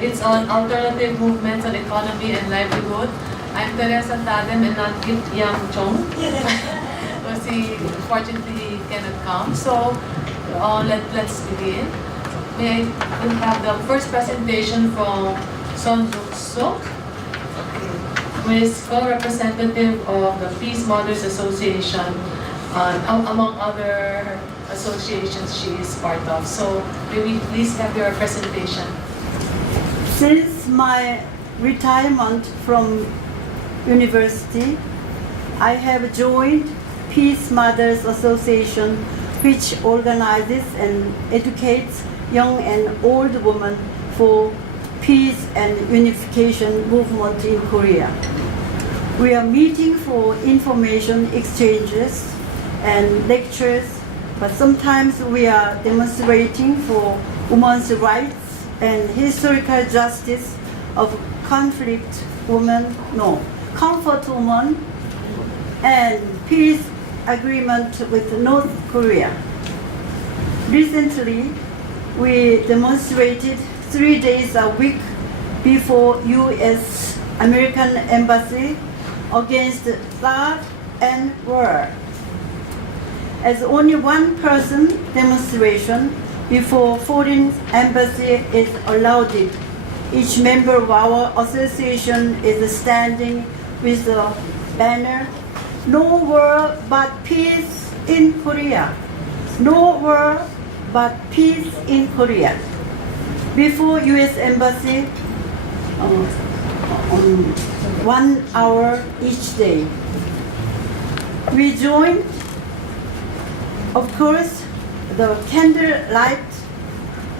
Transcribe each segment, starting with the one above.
It's on alternative movements on economy and livelihood. I'm Teresa, Tadem, and not Yang Chong. Because he fortunately cannot come. So let's begin. May I have the first presentation from Son Suk, who is co-representative of the Peace Mothers Association, among other associations she is part of. So may we please have your presentation. Since my retirement from university, I have joined Peace Mothers Association, which organizes and educates young and old women for peace and unification movement in Korea. We are meeting for information exchanges and lectures, but sometimes we are demonstrating for women's rights and historical justice of conflict women, comfort women, and peace agreement with North Korea. Recently, we demonstrated 3 days a week before U.S. American Embassy against third and war. As only one person demonstration before foreign embassy is allowed, each member of our association is standing with a banner, "No war but peace in Korea. No war but peace in Korea." Before U.S. Embassy, 1 hour each day. We joined, of course, the candlelight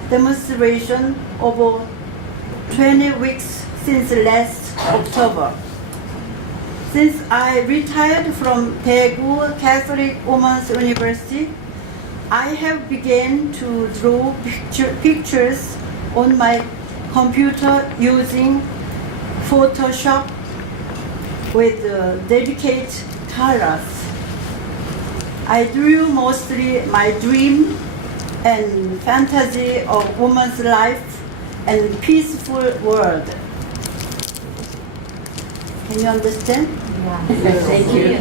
demonstration over 20 weeks since last October. Since I retired from Daegu Catholic Women's University, I have begun to draw pictures on my computer using Photoshop with delicate colors. I drew mostly my dream and fantasy of woman's life and peaceful world. Can you understand? Yeah. Thank you.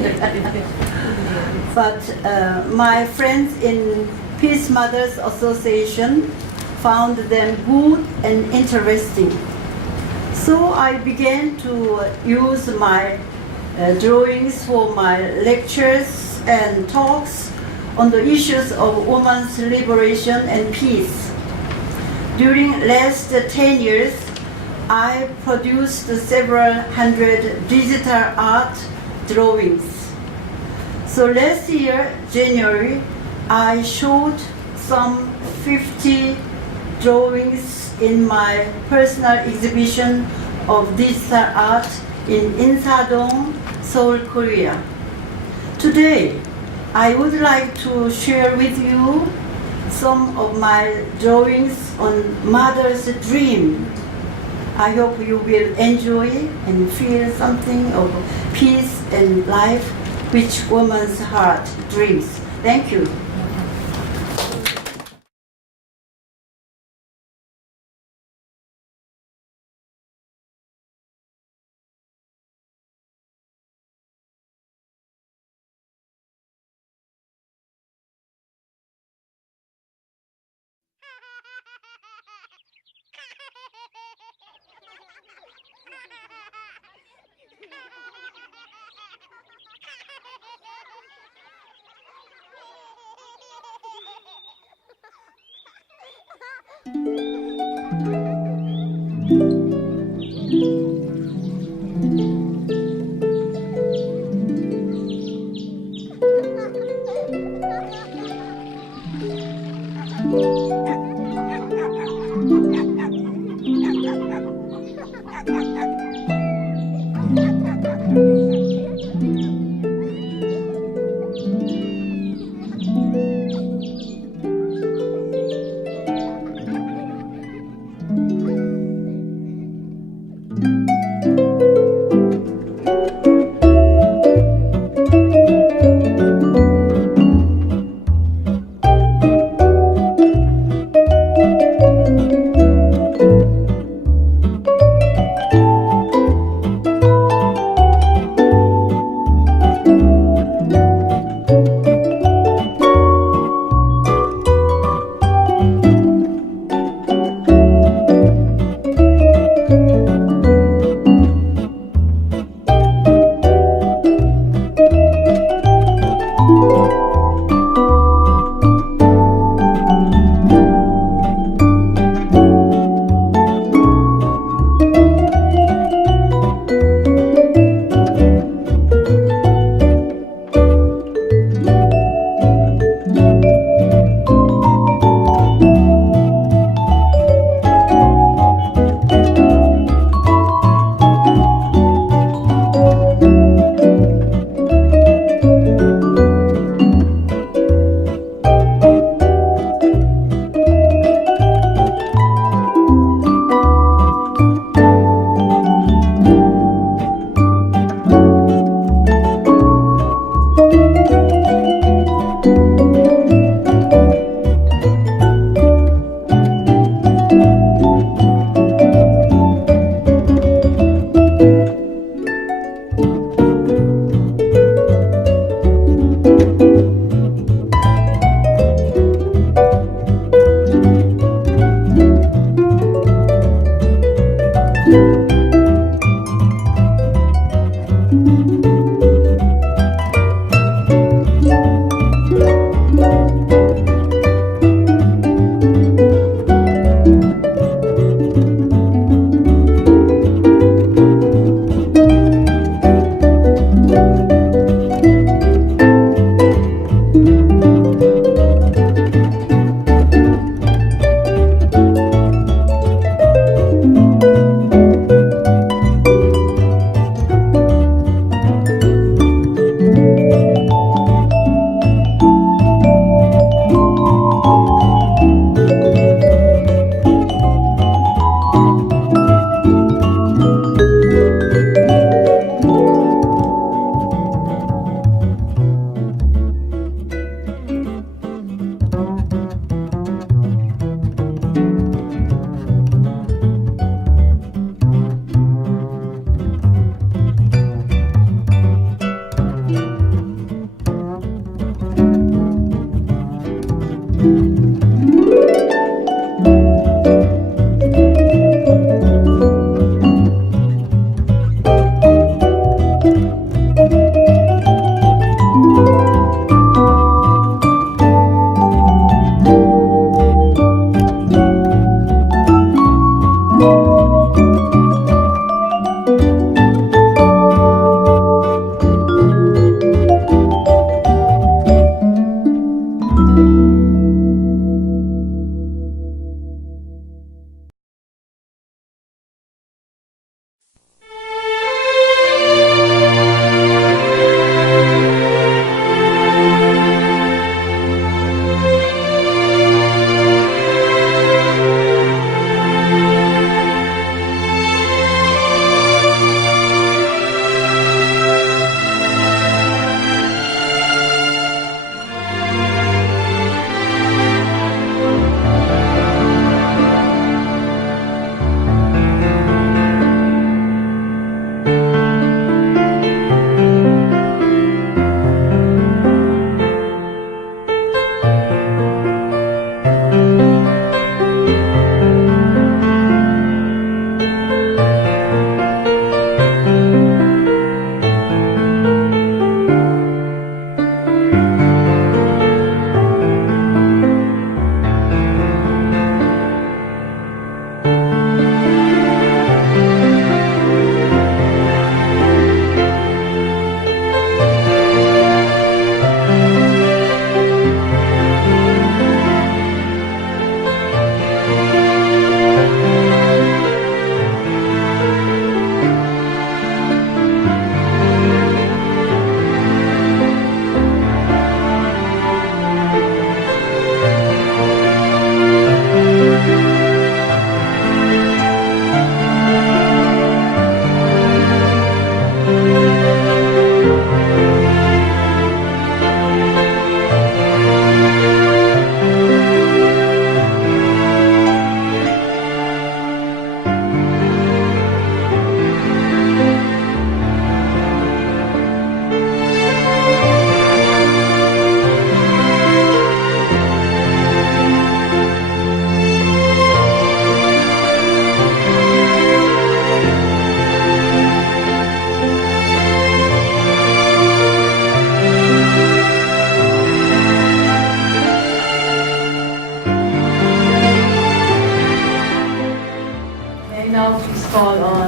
But my friends in Peace Mothers Association found them good and interesting. So I began to use my drawings for my lectures and talks on the issues of women's liberation and peace. During last 10 years, I produced several hundred digital art drawings. So last year, January, I showed some 50 drawings in my personal exhibition of digital art in Insadong, Seoul, Korea. Today, I would like to share with you some of my drawings on Mother's Dream. I hope you will enjoy and feel something of peace and life which woman's heart dreams. Thank you.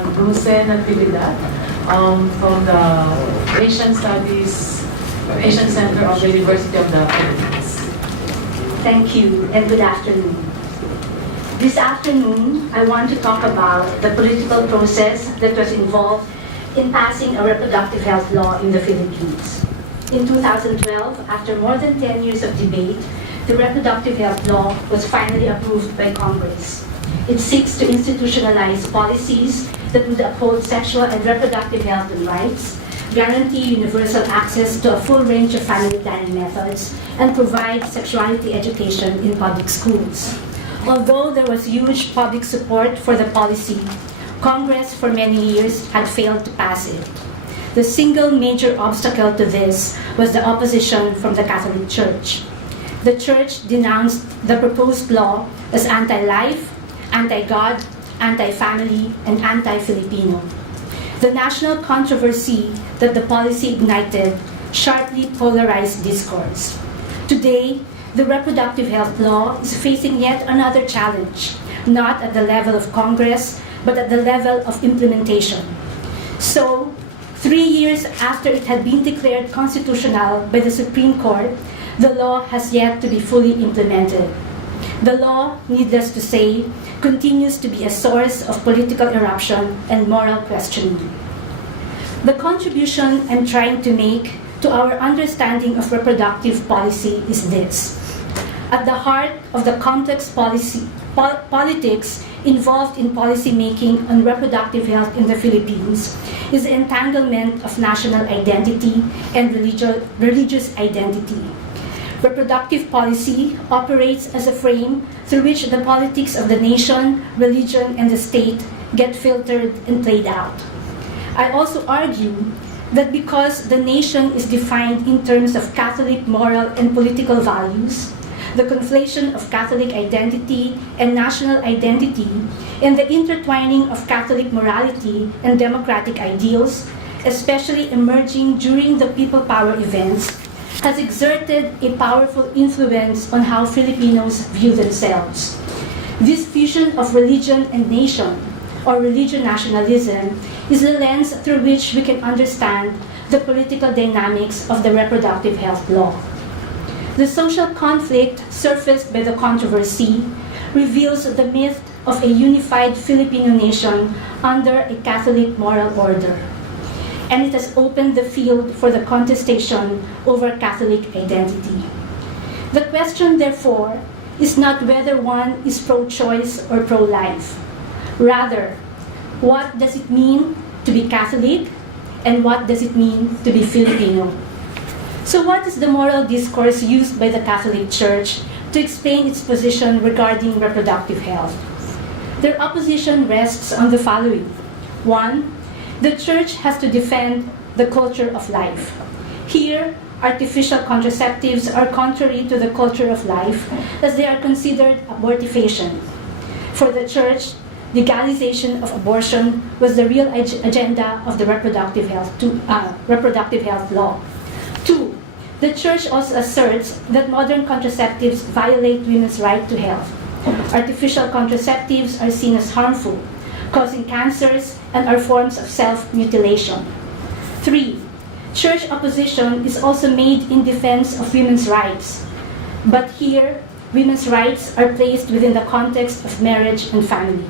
Dulce Natividad from the Asian Studies, Asian Center of the University of the Philippines. Thank you and good afternoon. This afternoon, I want to talk about the political process that was involved in passing a reproductive health law in the Philippines. In 2012, after more than 10 years of debate, the reproductive health law was finally approved by Congress. It seeks to institutionalize policies that would uphold sexual and reproductive health and rights, guarantee universal access to a full range of family planning methods, and provide sexuality education in public schools. Although there was huge public support for the policy, Congress for many years had failed to pass it. The single major obstacle to this was the opposition from the Catholic Church. The Church denounced the proposed law as anti-life, anti-God, anti-family, and anti-Filipino. The national controversy that the policy ignited sharply polarized discourse. Today, the reproductive health law is facing yet another challenge, not at the level of Congress, but at the level of implementation. So, 3 years after it had been declared constitutional by the Supreme Court, the law has yet to be fully implemented. The law, needless to say, continues to be a source of political eruption and moral questioning. The contribution I'm trying to make to our understanding of reproductive policy is this. At the heart of the complex politics involved in policy making on reproductive health in the Philippines is the entanglement of national identity and religious identity. Reproductive policy operates as a frame through which the politics of the nation, religion, and the state get filtered and played out. I also argue that because the nation is defined in terms of Catholic moral and political values, the conflation of Catholic identity and national identity, and the intertwining of Catholic morality and democratic ideals, especially emerging during the people power events, has exerted a powerful influence on how Filipinos view themselves. This fusion of religion and nation, or religion nationalism, is the lens through which we can understand the political dynamics of the reproductive health law. The social conflict surfaced by the controversy reveals the myth of a unified Filipino nation under a Catholic moral order, and it has opened the field for the contestation over Catholic identity. The question, therefore, is not whether one is pro-choice or pro-life. Rather, what does it mean to be Catholic, and what does it mean to be Filipino? So what is the moral discourse used by the Catholic Church to explain its position regarding reproductive health? Their opposition rests on the following. 1. The Church has to defend the culture of life. Here, artificial contraceptives are contrary to the culture of life as they are considered abortifacient. For the Church, legalization of abortion was the real agenda of the reproductive health law. 2. The Church also asserts that modern contraceptives violate women's right to health. Artificial contraceptives are seen as harmful, causing cancers, and are forms of self-mutilation. 3. Church opposition is also made in defense of women's rights. But here, women's rights are placed within the context of marriage and family.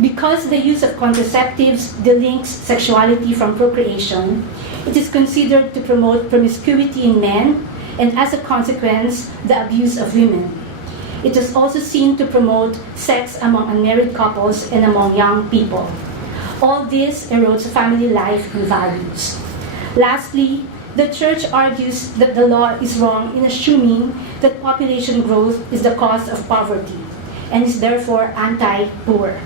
Because the use of contraceptives delinks sexuality from procreation, it is considered to promote promiscuity in men and, as a consequence, the abuse of women. It is also seen to promote sex among unmarried couples and among young people. All this erodes family life and values. Lastly, the Church argues that the law is wrong in assuming that population growth is the cause of poverty and is therefore anti-poor.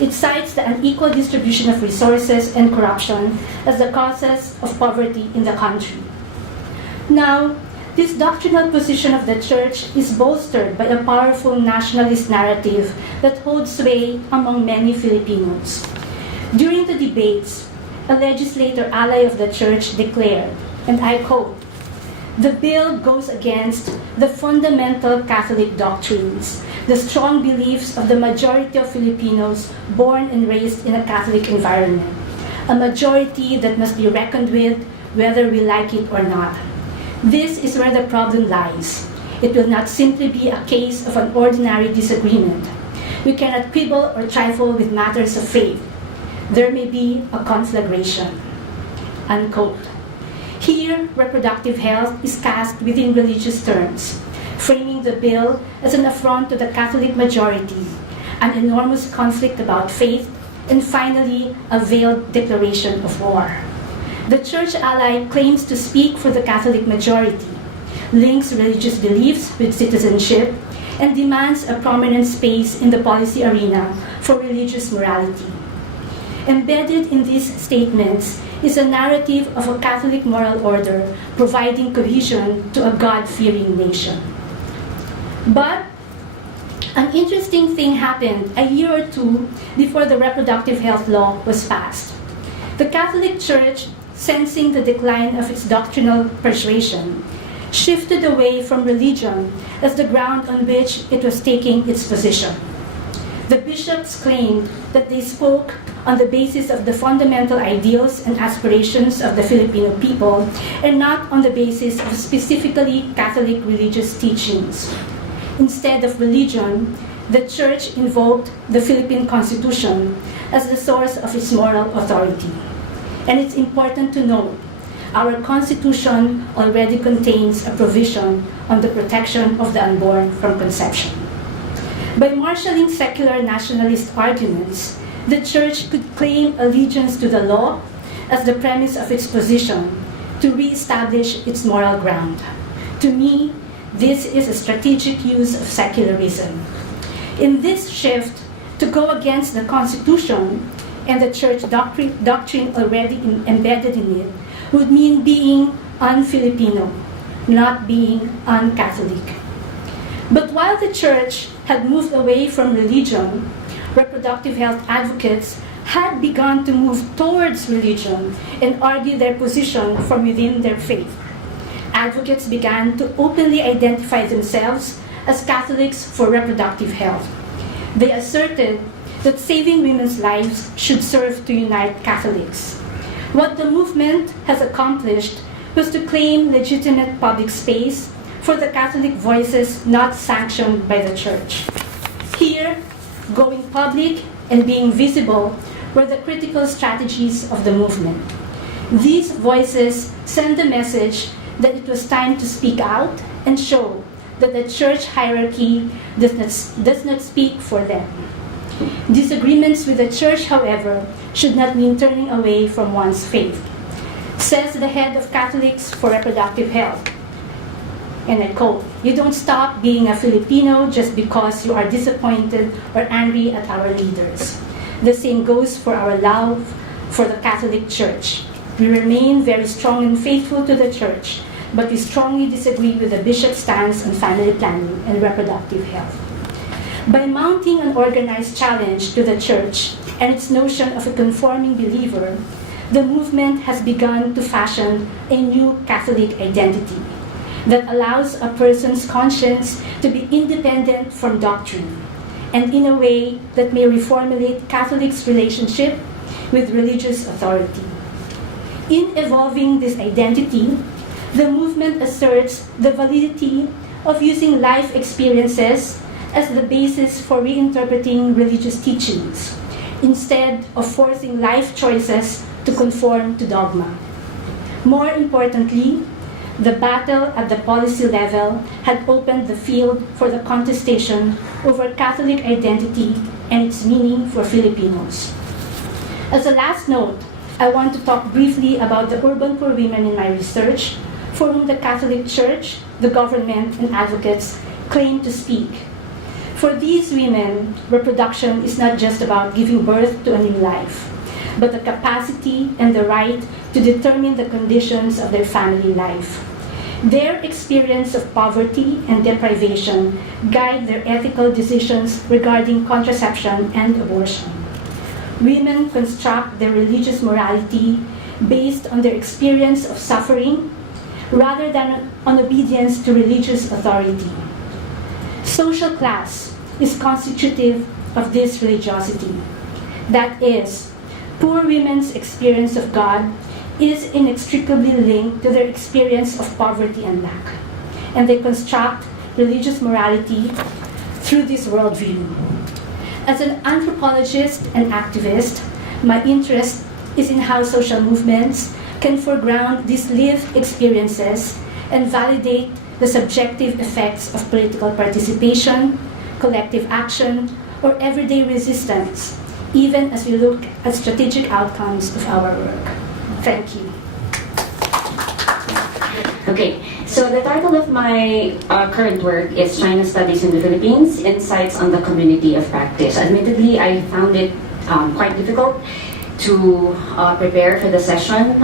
It cites the unequal distribution of resources and corruption as the causes of poverty in the country. Now, this doctrinal position of the Church is bolstered by a powerful nationalist narrative that holds sway among many Filipinos. During the debates, a legislator ally of the Church declared, and I quote, "The bill goes against the fundamental Catholic doctrines the strong beliefs of the majority of Filipinos born and raised in a Catholic environment, a majority that must be reckoned with whether we like it or not. This is where the problem lies. It will not simply be a case of an ordinary disagreement. We cannot quibble or trifle with matters of faith. There may be a conflagration." Unquote. Here, reproductive health is cast within religious terms, framing the bill as an affront to the Catholic majority, an enormous conflict about faith, and finally, a veiled declaration of war. The Church ally claims to speak for the Catholic majority, links religious beliefs with citizenship, and demands a prominent space in the policy arena for religious morality. Embedded in these statements is a narrative of a Catholic moral order providing cohesion to a God-fearing nation. But an interesting thing happened a year or two before the reproductive health law was passed. The Catholic Church, sensing the decline of its doctrinal persuasion, shifted away from religion as the ground on which it was taking its position. The bishops claimed that they spoke on the basis of the fundamental ideals and aspirations of the Filipino people and not on the basis of specifically Catholic religious teachings. Instead of religion, the Church invoked the Philippine Constitution as the source of its moral authority. And it's important to note, our Constitution already contains a provision on the protection of the unborn from conception. By marshalling secular nationalist arguments, the Church could claim allegiance to the law as the premise of its position to re-establish its moral ground. To me, this is a strategic use of secularism. In this shift, to go against the Constitution and the Church doctrine already embedded in it would mean being un-Filipino, not being un-Catholic. But while the Church had moved away from religion, reproductive health advocates had begun to move towards religion and argue their position from within their faith. Advocates began to openly identify themselves as Catholics for reproductive health. They asserted that saving women's lives should serve to unite Catholics. What the movement has accomplished was to claim legitimate public space for the Catholic voices not sanctioned by the Church. Here, going public and being visible were the critical strategies of the movement. These voices send the message that it was time to speak out and show that the Church hierarchy does not speak for them. Disagreements with the Church, however, should not mean turning away from one's faith. Says the head of Catholics for Reproductive Health, and I quote, "You don't stop being a Filipino just because you are disappointed or angry at our leaders. The same goes for our love for the Catholic Church. We remain very strong and faithful to the Church, but we strongly disagree with the bishop's stance on family planning and reproductive health." By mounting an organized challenge to the Church and its notion of a conforming believer, the movement has begun to fashion a new Catholic identity that allows a person's conscience to be independent from doctrine, and in a way that may reformulate Catholics' relationship with religious authority. In evolving this identity, the movement asserts the validity of using life experiences as the basis for reinterpreting religious teachings, instead of forcing life choices to conform to dogma. More importantly, the battle at the policy level had opened the field for the contestation over Catholic identity and its meaning for Filipinos. As a last note, I want to talk briefly about the urban poor women in my research, for whom the Catholic Church, the government, and advocates claim to speak. For these women, reproduction is not just about giving birth to a new life, but the capacity and the right to determine the conditions of their family life. Their experience of poverty and deprivation guide their ethical decisions regarding contraception and abortion. Women construct their religious morality based on their experience of suffering rather than on obedience to religious authority. Social class is constitutive of this religiosity. That is, poor women's experience of God is inextricably linked to their experience of poverty and lack, and they construct religious morality through this worldview. As an anthropologist and activist, my interest is in how social movements can foreground these lived experiences and validate the subjective effects of political participation, collective action, or everyday resistance, even as we look at strategic outcomes of our work. Thank you. Okay, so the title of my current work is China Studies in the Philippines, Insights on the Community of Practice. Admittedly, I found it quite difficult to prepare for the session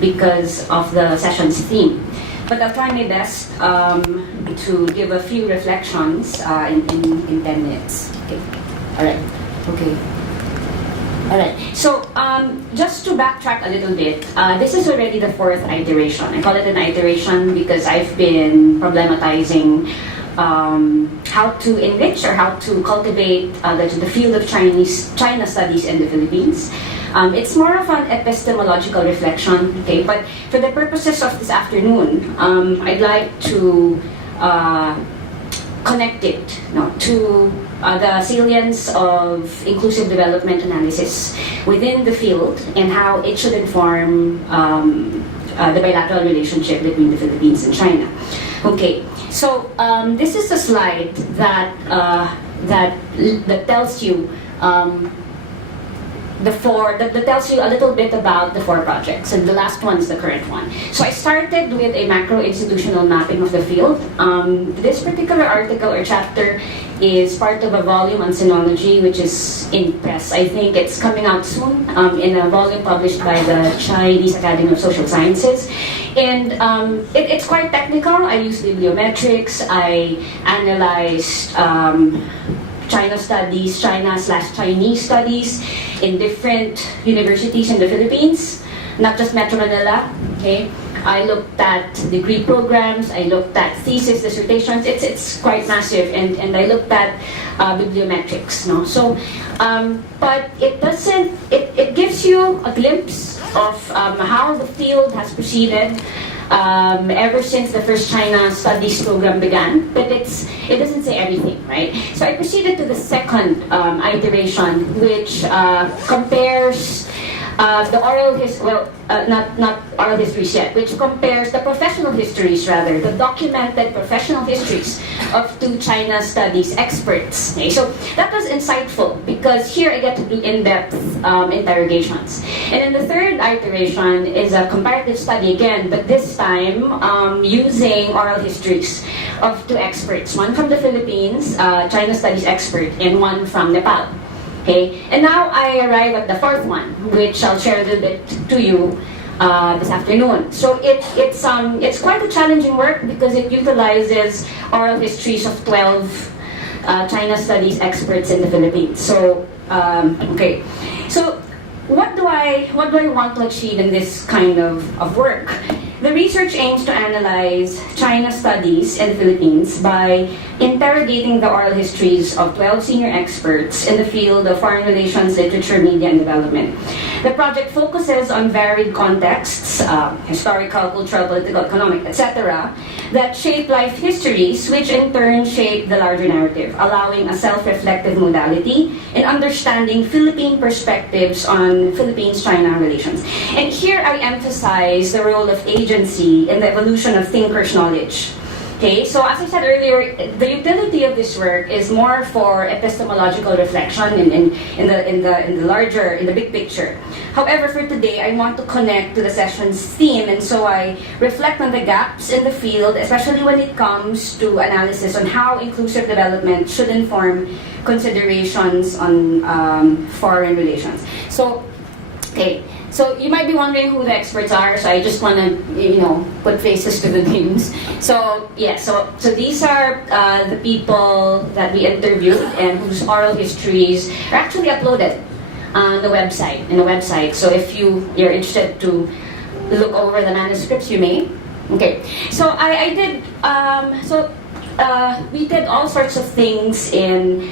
because of the session's theme. But I'll try my best to give a few reflections in 10 minutes. Okay. All right. Okay. All right. So just to backtrack a little bit, this is already the 4th iteration. I call it an iteration because I've been problematizing how to enrich or how to cultivate the field of China studies in the Philippines. It's more of an epistemological reflection, okay? But for the purposes of this afternoon, I'd like to connect it to the salience of inclusive development analysis within the field and how it should inform the bilateral relationship between the Philippines and China. Okay, so this is a slide that tells you that tells you a little bit about the 4 projects, and the last one is the current one. So I started with a macro-institutional mapping of the field. This particular article or chapter is part of a volume on sinology, which is in press. I think it's coming out soon in a volume published by the Chinese Academy of Social Sciences. And it's quite technical. I used bibliometrics. I analyzed China studies, China/Chinese studies in different universities in the Philippines, not just Metro Manila, okay? I looked at degree programs, I looked at thesis, dissertations, it's quite massive, and I looked at bibliometrics, no? So, but it doesn't, it gives you a glimpse of how the field has proceeded ever since the first China Studies program began, but it doesn't say everything, right? So I proceeded to the second iteration, which compares the oral not oral histories yet, which compares the professional histories, rather, the documented professional histories of 2 China studies experts. Okay? So that was insightful because here I get to do in-depth interrogations. And then the third iteration is a comparative study again, but this time using oral histories of 2 experts, one from the Philippines, China studies expert, and one from Nepal. Okay, and now I arrive at the 4th one, which I'll share a little bit to you this afternoon. So it's quite a challenging work because it utilizes oral histories of 12 China studies experts in the Philippines. So okay, so what do I want to achieve in this kind of work? The research aims to analyze China studies in the Philippines by interrogating the oral histories of 12 senior experts in the field of foreign relations, literature, media, and development. The project focuses on varied contexts, historical, cultural, political, economic, etc., that shape life histories, which in turn shape the larger narrative, allowing a self-reflective modality in understanding Philippine perspectives on Philippines-China relations. And here I emphasize the role of agency in the evolution of thinkers' knowledge. Okay, so as I said earlier, the utility of this work is more for epistemological reflection in the big picture. However, for today, I want to connect to the session's theme, and so I reflect on the gaps in the field, especially when it comes to analysis on how inclusive development should inform considerations on foreign relations. So, okay. So you might be wondering who the experts are, so I just want to, put faces to the names. So yeah, so these are the people that we interviewed and whose oral histories are actually uploaded on the website. So if you're interested to look over the manuscripts, you may. Okay, so I did. So we did all sorts of things in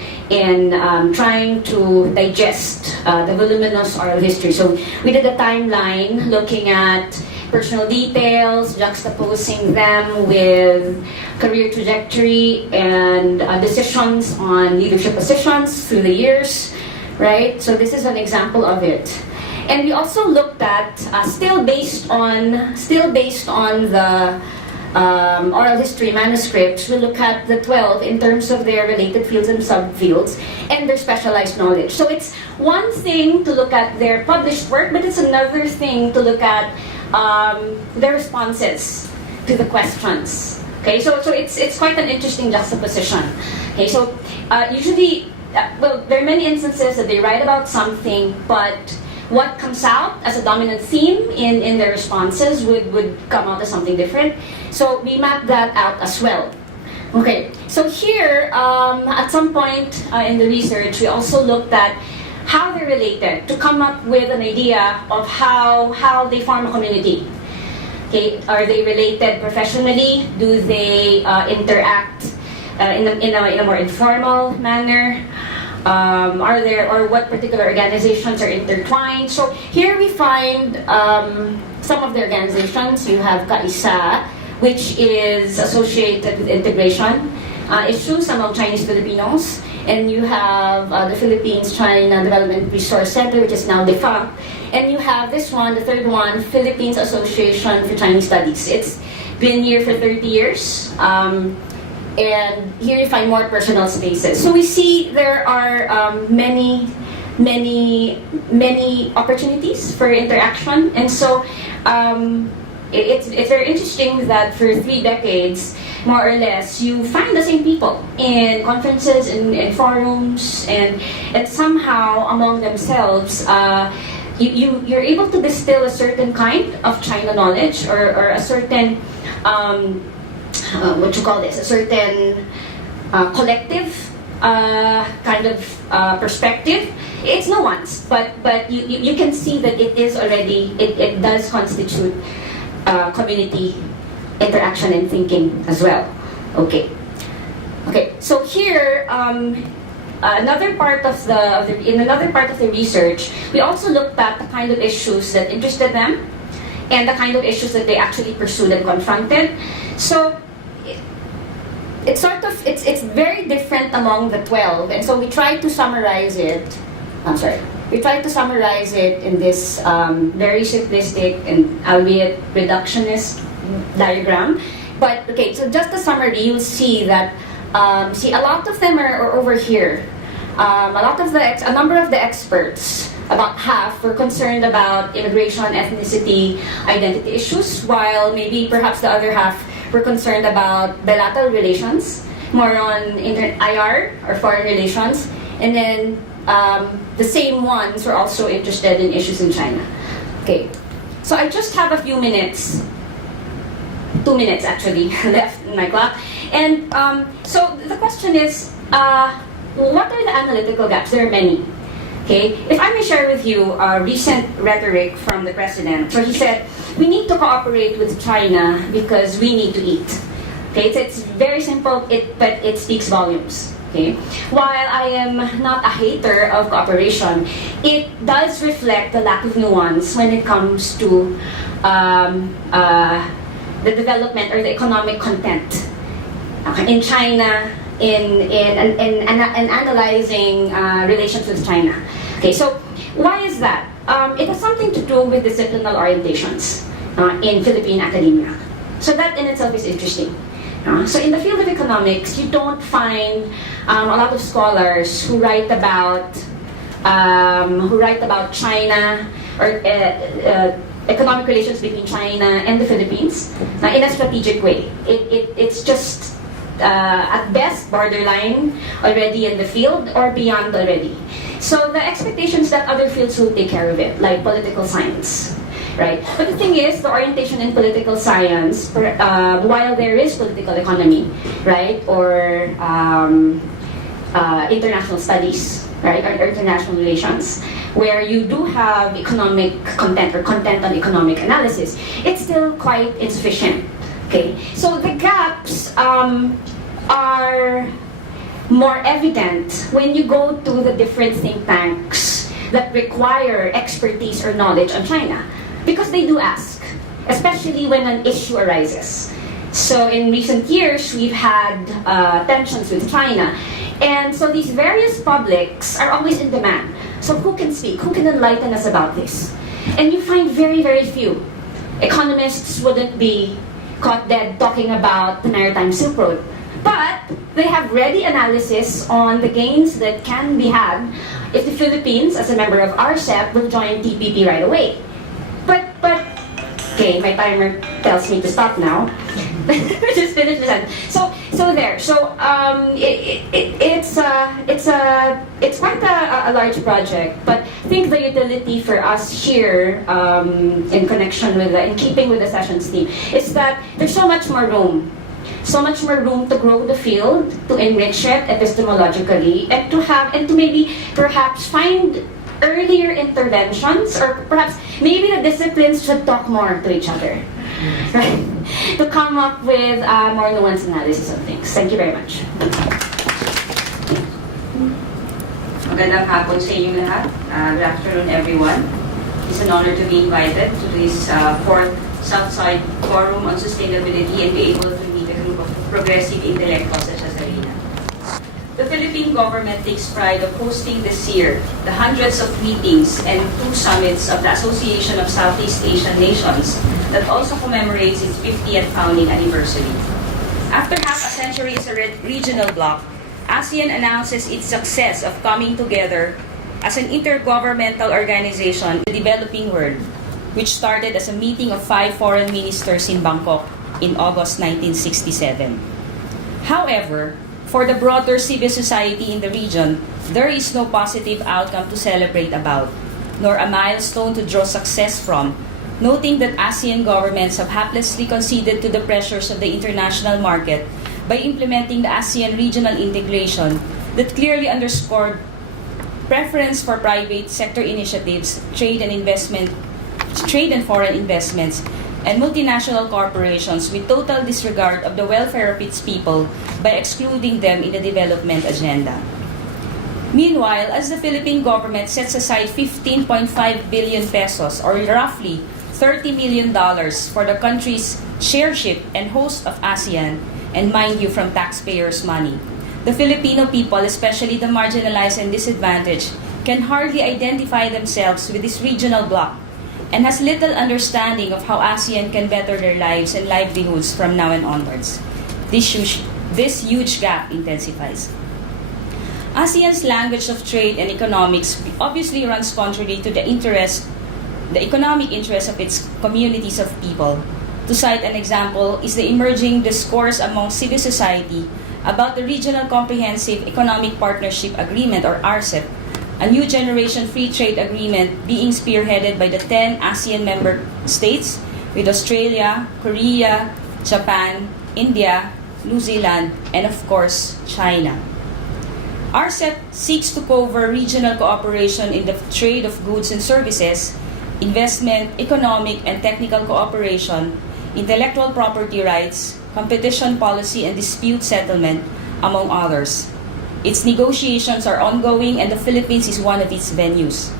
trying to digest the voluminous oral history. So we did a timeline looking at personal details, juxtaposing them with career trajectory and decisions on leadership positions through the years, right? So this is an example of it. And we also looked at, still based on the oral history manuscripts, we look at the 12 in terms of their related fields and subfields and their specialized knowledge. So it's one thing to look at their published work, but it's another thing to look at their responses to the questions. Okay, so it's quite an interesting juxtaposition. Okay, so usually, well, there are many instances that they write about something, but what comes out as a dominant theme in their responses would come out as something different. So we map that out as well. Okay, so here, at some point in the research, we also looked at how they're related to come up with an idea of how they form a community. Okay, are they related professionally? Do they interact in a more informal manner? Or what particular organizations are intertwined? So here we find some of the organizations. You have Kaisa, which is associated with integration issues among Chinese Filipinos. And you have the Philippines-China Development Resource Center, which is now defunct. And you have this one, the third one, Philippines Association for Chinese Studies. It's been here for 30 years. And here you find more personal spaces. So we see there are many opportunities for interaction. And so it's very interesting that for 3 decades, more or less, you find the same people in conferences, in forums, and somehow among themselves, you're able to distill a certain kind of China knowledge or a certain a certain collective kind of perspective. It's no one's, but you can see that it is already, it does constitute community interaction and thinking as well. Okay. So here, another part of the research, we also looked at the kind of issues that interested them and the kind of issues that they actually pursued and confronted. So it's very different among the 12, and so we tried to summarize it. We tried to summarize it in this very simplistic and albeit reductionist diagram. But okay, so just a summary, you'll see that a lot of them are over here. A number of the experts, about half, were concerned about immigration, ethnicity, identity issues, while maybe perhaps the other half were concerned about bilateral relations, more on IR or foreign relations, and then the same ones were also interested in issues in China. Okay, so I just have a few minutes, 2 minutes actually, left in my clock. And so the question is, what are the analytical gaps? There are many. Okay, if I may share with you recent rhetoric from the president. So he said, we need to cooperate with China because we need to eat. Okay, it's very simple, but it speaks volumes. Okay, while I am not a hater of cooperation, it does reflect the lack of nuance when it comes to the development or the economic content in China, in analyzing relations with China. Okay, so why is that? It has something to do with disciplinal orientations in Philippine academia. So that in itself is interesting. So in the field of economics, you don't find a lot of scholars who write about China or economic relations between China and the Philippines in a strategic way. It's just at best borderline already in the field or beyond already. So the expectation is that other fields will take care of it, like political science. Right? But the thing is, the orientation in political science, while there is political economy, right, or international studies, right, or international relations, where you do have economic content or content on economic analysis, it's still quite insufficient. Okay, so the gaps are more evident when you go to the different think tanks that require expertise or knowledge on China. Because they do ask, especially when an issue arises. So in recent years, we've had tensions with China. And so these various publics are always in demand. So who can speak? Who can enlighten us about this? And you find very, very few. Economists wouldn't be caught dead talking about the Maritime Silk Road. But they have ready analysis on the gains that can be had if the Philippines, as a member of RCEP, will join TPP right away. But, okay, my timer tells me to stop now. Just finish the sentence. So there. So it's quite a large project. But I think the utility for us here, in connection with in keeping with the sessions theme, is that there's so much more room. So much more room to grow the field, to enrich it epistemologically, and to maybe perhaps find earlier interventions, or perhaps maybe the disciplines should talk more to each other, right? To come up with more nuanced analysis of things. Thank you very much. Magandang hapon sa inyong lahat. Good afternoon, everyone. It's an honor to be invited to this fourth Southside Forum on Sustainability and be able to meet a group of progressive intellectuals such as Arena. The Philippine government takes pride of hosting this year the hundreds of meetings and 2 summits of the Association of Southeast Asian Nations that also commemorates its 50th founding anniversary. After half a century as a regional bloc, ASEAN announces its success of coming together as an intergovernmental organization in the developing world, which started as a meeting of 5 foreign ministers in Bangkok in August 1967. However, for the broader civil society in the region, there is no positive outcome to celebrate about, nor a milestone to draw success from, noting that ASEAN governments have haplessly conceded to the pressures of the international market by implementing the ASEAN regional integration that clearly underscored preference for private sector initiatives, trade and foreign investments, and multinational corporations with total disregard of the welfare of its people by excluding them in the development agenda. Meanwhile, as the Philippine government sets aside 15.5 billion pesos, or roughly $30 million, for the country's shareship and host of ASEAN, and mind you, from taxpayers' money, the Filipino people, especially the marginalized and disadvantaged, can hardly identify themselves with this regional bloc and has little understanding of how ASEAN can better their lives and livelihoods from now and onwards. This huge gap intensifies. ASEAN's language of trade and economics obviously runs contrary to the economic interest of its communities of people. To cite an example is the emerging discourse among civil society about the Regional Comprehensive Economic Partnership Agreement, or RCEP, a new generation free trade agreement being spearheaded by the 10 ASEAN member states with Australia, Korea, Japan, India, New Zealand, and of course, China. RCEP seeks to cover regional cooperation in the trade of goods and services, investment, economic and technical cooperation, intellectual property rights, competition policy and dispute settlement, among others. Its negotiations are ongoing and the Philippines is one of its venues.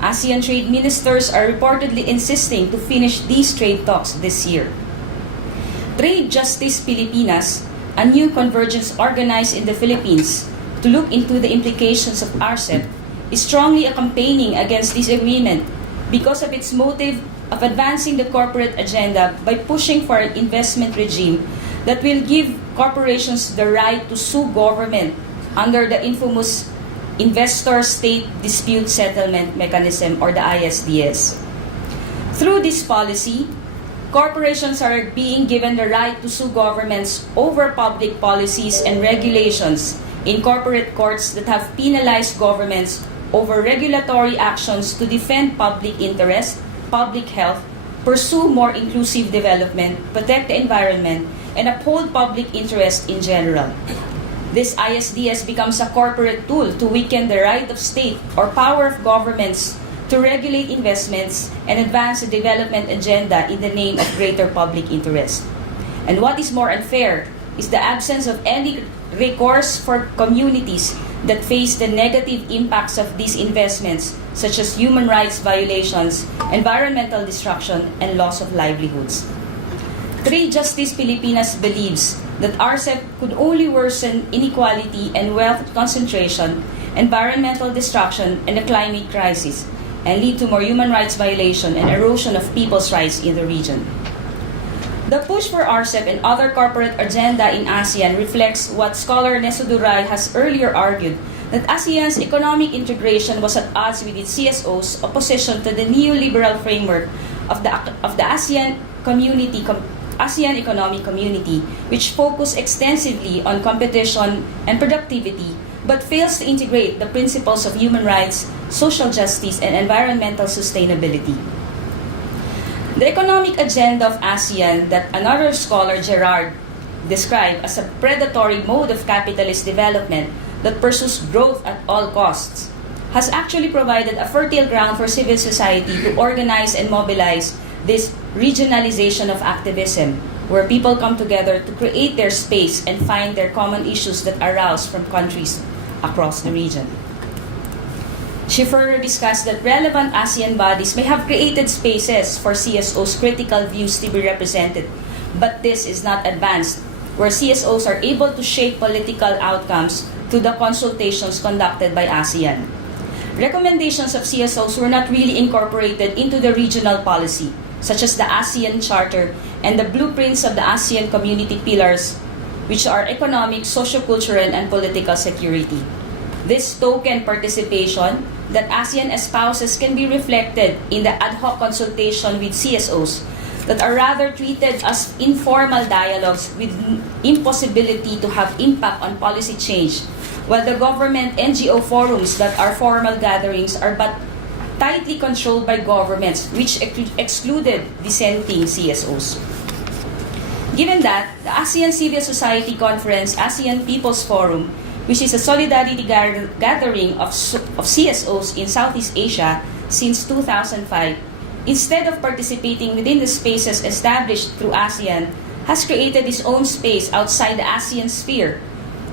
ASEAN trade ministers are reportedly insisting to finish these trade talks this year. Trade Justice Pilipinas, a new convergence organized in the Philippines to look into the implications of RCEP, is strongly campaigning against this agreement because of its motive of advancing the corporate agenda by pushing for an investment regime that will give corporations the right to sue government under the infamous Investor-State Dispute Settlement Mechanism, or the ISDS. Through this policy, corporations are being given the right to sue governments over public policies and regulations in corporate courts that have penalized governments over regulatory actions to defend public interest, public health, pursue more inclusive development, protect the environment, and uphold public interest in general. This ISDS becomes a corporate tool to weaken the right of state or power of governments to regulate investments and advance the development agenda in the name of greater public interest. And what is more unfair, is the absence of any recourse for communities that face the negative impacts of these investments, such as human rights violations, environmental destruction, and loss of livelihoods. Trade Justice Pilipinas believes that RCEP could only worsen inequality and wealth concentration, environmental destruction, and the climate crisis, and lead to more human rights violation and erosion of people's rights in the region. The push for RCEP and other corporate agenda in ASEAN reflects what scholar Nesudurai has earlier argued, that ASEAN's economic integration was at odds with its CSO's opposition to the neoliberal framework of the ASEAN Economic Community, which focused extensively on competition and productivity, but fails to integrate the principles of human rights, social justice, and environmental sustainability. The economic agenda of ASEAN, that another scholar, Gerard, described as a predatory mode of capitalist development that pursues growth at all costs, has actually provided a fertile ground for civil society to organize and mobilize this regionalization of activism, where people come together to create their space and find their common issues that arouse from countries across the region. She further discussed that relevant ASEAN bodies may have created spaces for CSOs' critical views to be represented, but this is not advanced, where CSOs are able to shape political outcomes through the consultations conducted by ASEAN. Recommendations of CSOs were not really incorporated into the regional policy, such as the ASEAN Charter and the blueprints of the ASEAN Community Pillars, which are economic, socio-cultural, and political security. This token participation that ASEAN espouses can be reflected in the ad hoc consultation with CSOs that are rather treated as informal dialogues with impossibility to have impact on policy change, while the government NGO forums that are formal gatherings are but tightly controlled by governments, which excluded dissenting CSOs. Given that, the ASEAN Civil Society Conference ASEAN People's Forum, which is a solidarity gathering of CSOs in Southeast Asia since 2005, instead of participating within the spaces established through ASEAN, has created its own space outside the ASEAN sphere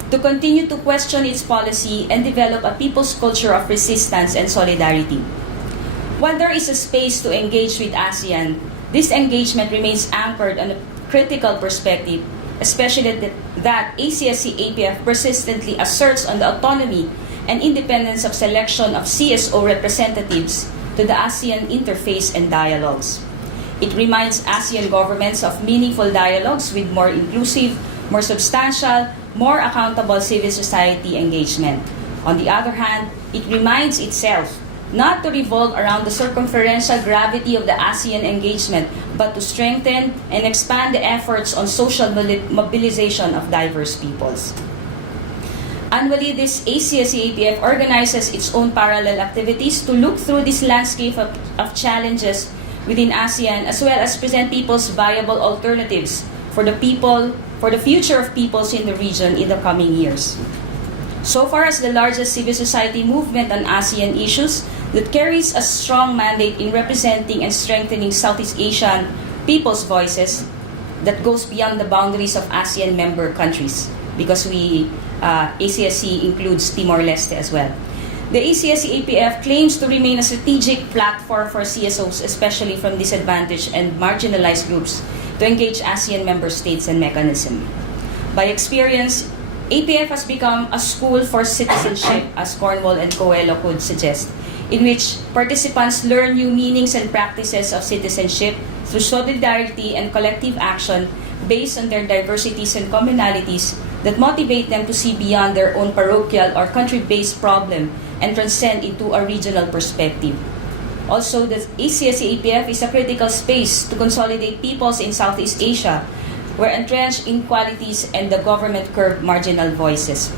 to continue to question its policy and develop a people's culture of resistance and solidarity. While there is a space to engage with ASEAN, this engagement remains anchored on a critical perspective, especially that ACSC-APF persistently asserts on the autonomy and independence of selection of CSO representatives to the ASEAN interface and dialogues. It reminds ASEAN governments of meaningful dialogues with more inclusive, more substantial, more accountable civil society engagement. On the other hand, it reminds itself not to revolve around the circumferential gravity of the ASEAN engagement, but to strengthen and expand the efforts on social mobilization of diverse peoples. Annually, this ACSC-APF organizes its own parallel activities to look through this landscape of challenges within ASEAN, as well as present people's viable alternatives for the future of peoples in the region in the coming years. So far as the largest civil society movement on ASEAN issues that carries a strong mandate in representing and strengthening Southeast Asian people's voices that goes beyond the boundaries of ASEAN member countries, because ACSC includes Timor-Leste as well. The ACSC-APF claims to remain a strategic platform for CSOs, especially from disadvantaged and marginalized groups, to engage ASEAN member states and mechanisms. By experience, APF has become a school for citizenship, as Cornwall and Coelho could suggest, in which participants learn new meanings and practices of citizenship through solidarity and collective action based on their diversities and commonalities that motivate them to see beyond their own parochial or country-based problem and transcend into a regional perspective. Also, the ACSC-APF is a critical space to consolidate peoples in Southeast Asia, where entrenched inequalities and the government curb marginal voices.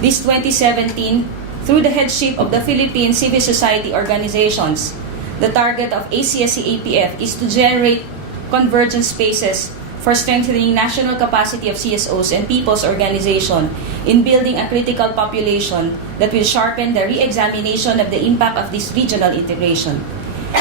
This 2017, through the headship of the Philippine civil society organizations, the target of ACSC-APF is to generate convergent spaces for strengthening national capacity of CSOs and people's organization in building a critical population that will sharpen the re-examination of the impact of this regional integration.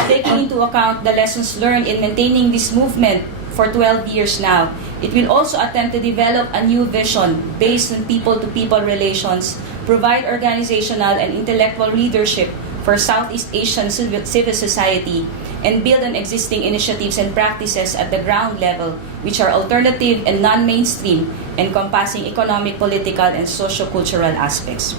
Taking into account the lessons learned in maintaining this movement for 12 years now, It will also attempt to develop a new vision based on people-to-people relations, provide organizational and intellectual leadership for Southeast Asian civil society, and build on existing initiatives and practices at the ground level, which are alternative and non-mainstream, encompassing economic, political, and socio-cultural aspects.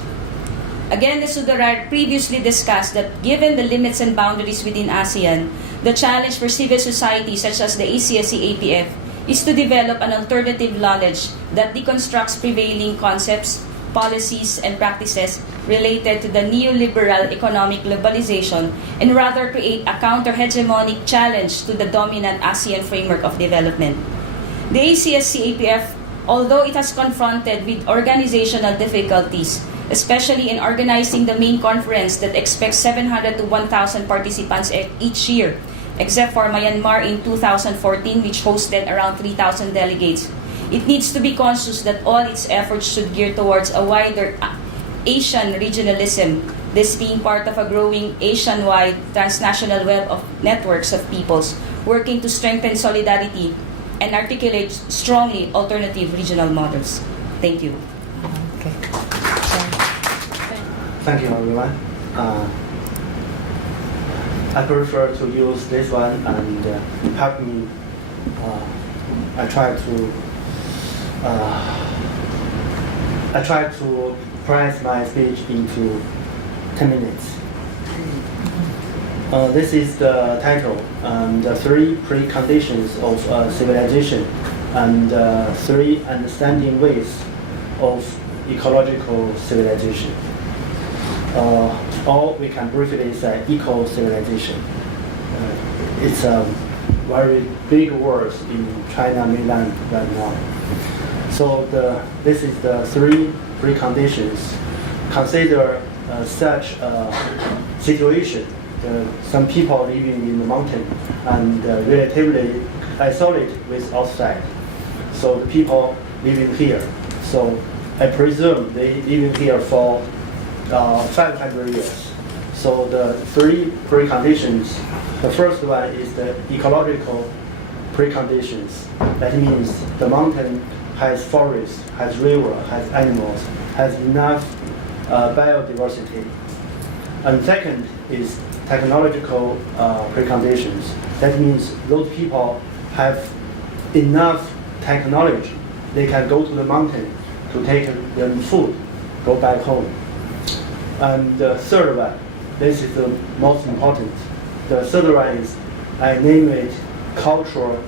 Again, the Sudarar previously discussed that given the limits and boundaries within ASEAN, the challenge for civil society such as the ACSC-APF is to develop an alternative knowledge that deconstructs prevailing concepts, policies, and practices related to the neoliberal economic globalization and rather create a counter-hegemonic challenge to the dominant ASEAN framework of development. The ACSC-APF, although it has confronted with organizational difficulties, especially in organizing the main conference that expects 700 to 1,000 participants each year, except for Myanmar in 2014, which hosted around 3,000 delegates. It needs to be conscious that all its efforts should gear towards a wider Asian regionalism, this being part of a growing Asian-wide transnational web of networks of peoples working to strengthen solidarity and articulate strongly alternative regional models. Thank you. Okay. Thank you, everyone. I prefer to use this one and help me. I try to press my speech into 10 minutes. This is the title, the 3 preconditions of civilization and 3 understanding ways of ecological civilization. Or we can briefly say eco-civilization. It's a very big word in China mainland right now. So this is the 3 preconditions. Consider such a situation. Some people living in the mountain and relatively isolated with outside. So the people living here. So I presume they living here for 500 years. So the 3 preconditions, the first one is the ecological preconditions. That means the mountain has forest, has river, has animals, has enough biodiversity. And second is technological preconditions. That means those people have enough technology. They can go to the mountain to take their food, go back home. And the third one, this is the most important. The third one is, I name it cultural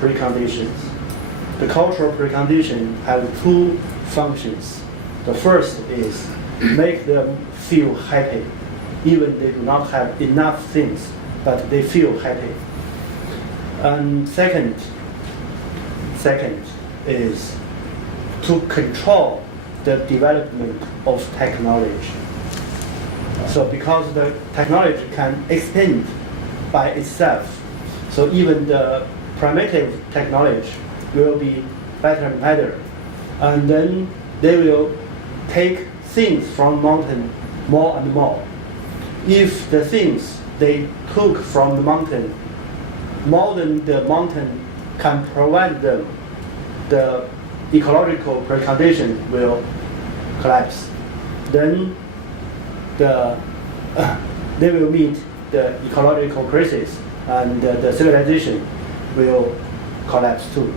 preconditions. The cultural preconditions have 2 functions. The first is make them feel happy, even they do not have enough things, but they feel happy. And second is to control the development of technology. So because the technology can expand by itself, so even the primitive technology will be better and better. And then they will take things from mountain more and more. If the things they took from the mountain, more than the mountain can provide them, the ecological precondition will collapse. Then they will meet the ecological crisis and the civilization will collapse too.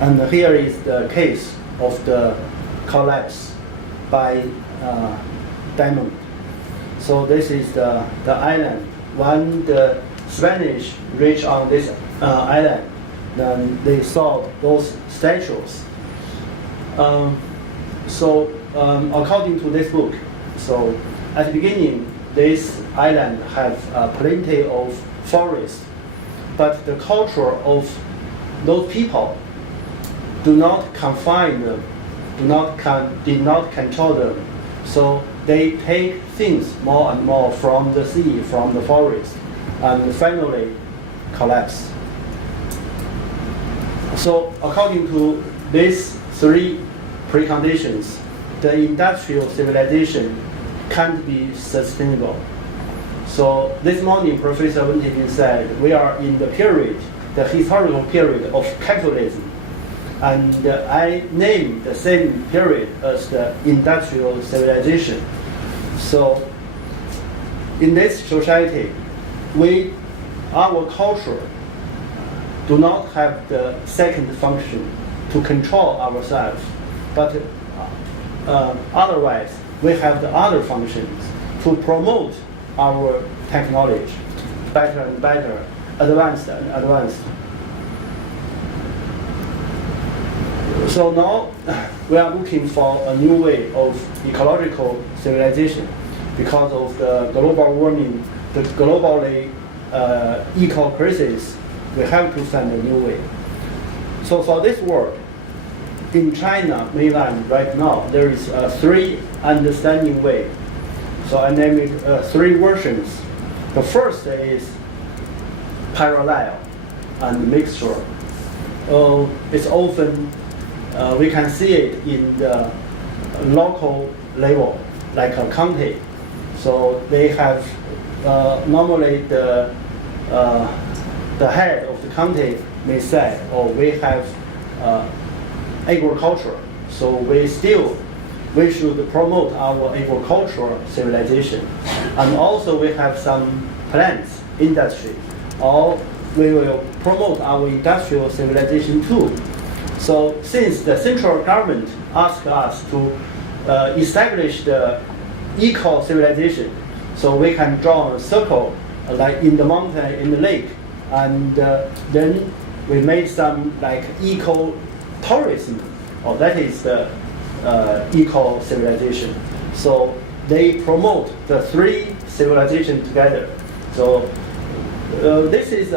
And here is the case of the collapse by diamond. So this is the island. When the Spanish reached on this island, then they saw those statues. According to this book, so at the beginning, this island have plenty of forest, but the culture of those people do not confine them, did not control them. So they take things more and more from the sea, from the forest, and finally collapse. So according to these 3 preconditions, the industrial civilization can't be sustainable. So this morning, Professor Wen said we are in the period the historical period of capitalism. And I named the same period as the industrial civilization. So in this society, our culture do not have the second function to control ourselves, but otherwise we have the other functions to promote our technology better and better, advanced and advanced. So now we are looking for a new way of ecological civilization because of the global warming, the globally eco-crisis. We have to find a new way. So for this work, in China mainland right now, there is three understanding way. So I named it three versions. The first is parallel and mixture. It's often, we can see it in the local level, like a county. So they have normally the head of the county may say, oh, we have agriculture, so we should promote our agricultural civilization. And also we have some plants, industry, or we will promote our industrial civilization too. So since the central government asked us to establish the eco-civilization, so we can draw a circle like in the mountain, in the lake, and then we made some like eco-tourism, or that is the eco-civilization. So they promote the three civilizations together. So this is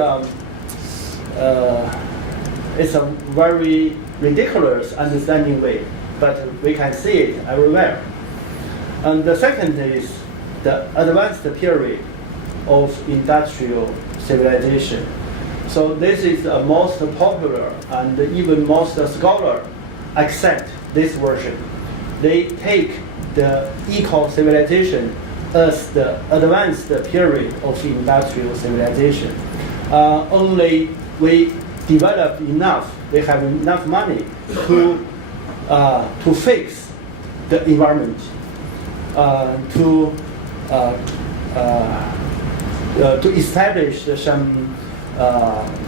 it's a very ridiculous understanding way, but we can see it everywhere. And the second is the advanced period of industrial civilization. So this is the most popular and even most scholar accept this version. They take the eco-civilization as the advanced period of industrial civilization. Only we develop enough, they have enough money to fix the environment, to establish some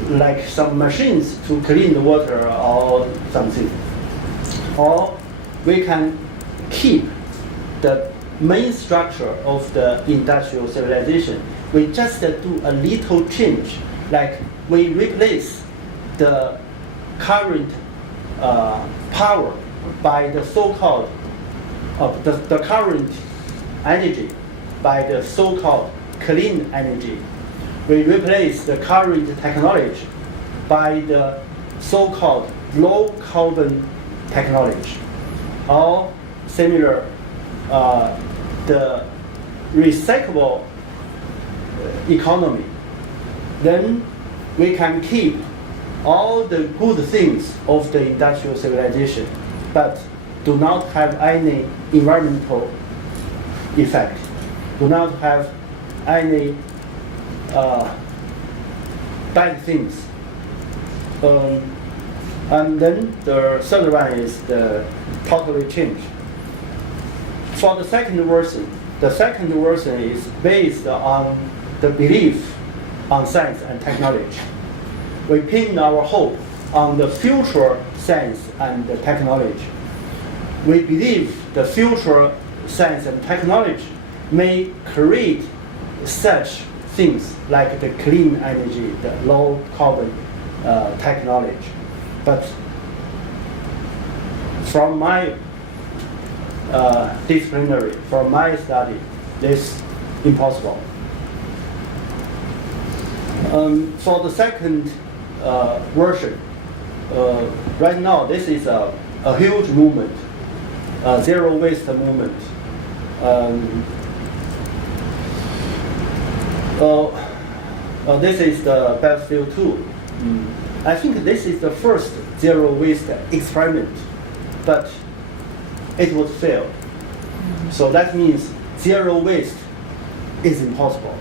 like some machines to clean the water or something. Or we can keep the main structure of the industrial civilization. We just do a little change, like we replace the current power by the so-called the current energy by the so-called clean energy. We replace the current technology by the so-called low carbon technology, or similar the recyclable economy. Then we can keep all the good things of the industrial civilization, but do not have any environmental effect, do not have any bad things. And then the third one is the totally change. For the second version is based on the belief on science and technology. We pin our hope on the future science and the technology. We believe the future science and technology may create such things like the clean energy, the low carbon technology. But from my disciplinary, from my study, this is impossible. For the second version, right now this is a huge movement, zero waste movement. This is the Battlefield 2. I think this is the first zero waste experiment, but it was failed. So that means zero waste is impossible.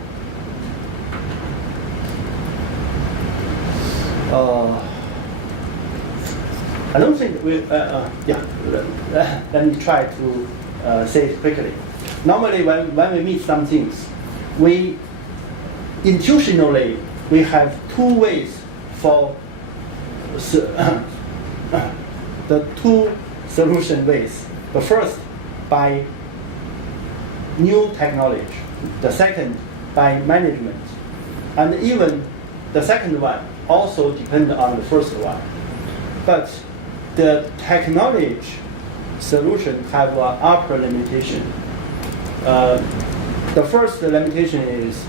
I don't think we, let me try to say it quickly. Normally when we meet some things, we intuitionally we have two ways for the two solution ways. The first by new technology, the second by management, and even the second one also depends on the first one. But the technology solution have an upper limitation. The first limitation is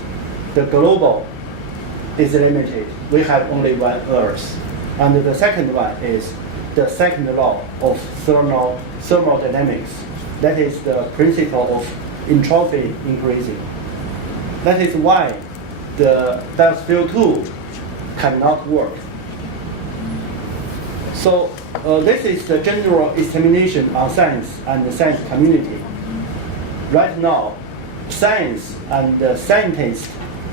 the global is limited. We have only one Earth. And the second one is the second law of thermodynamics. That is the principle of entropy increasing. That is why the CO2 cannot work. So this is the general examination on science and the science community. Right now, science and the scientists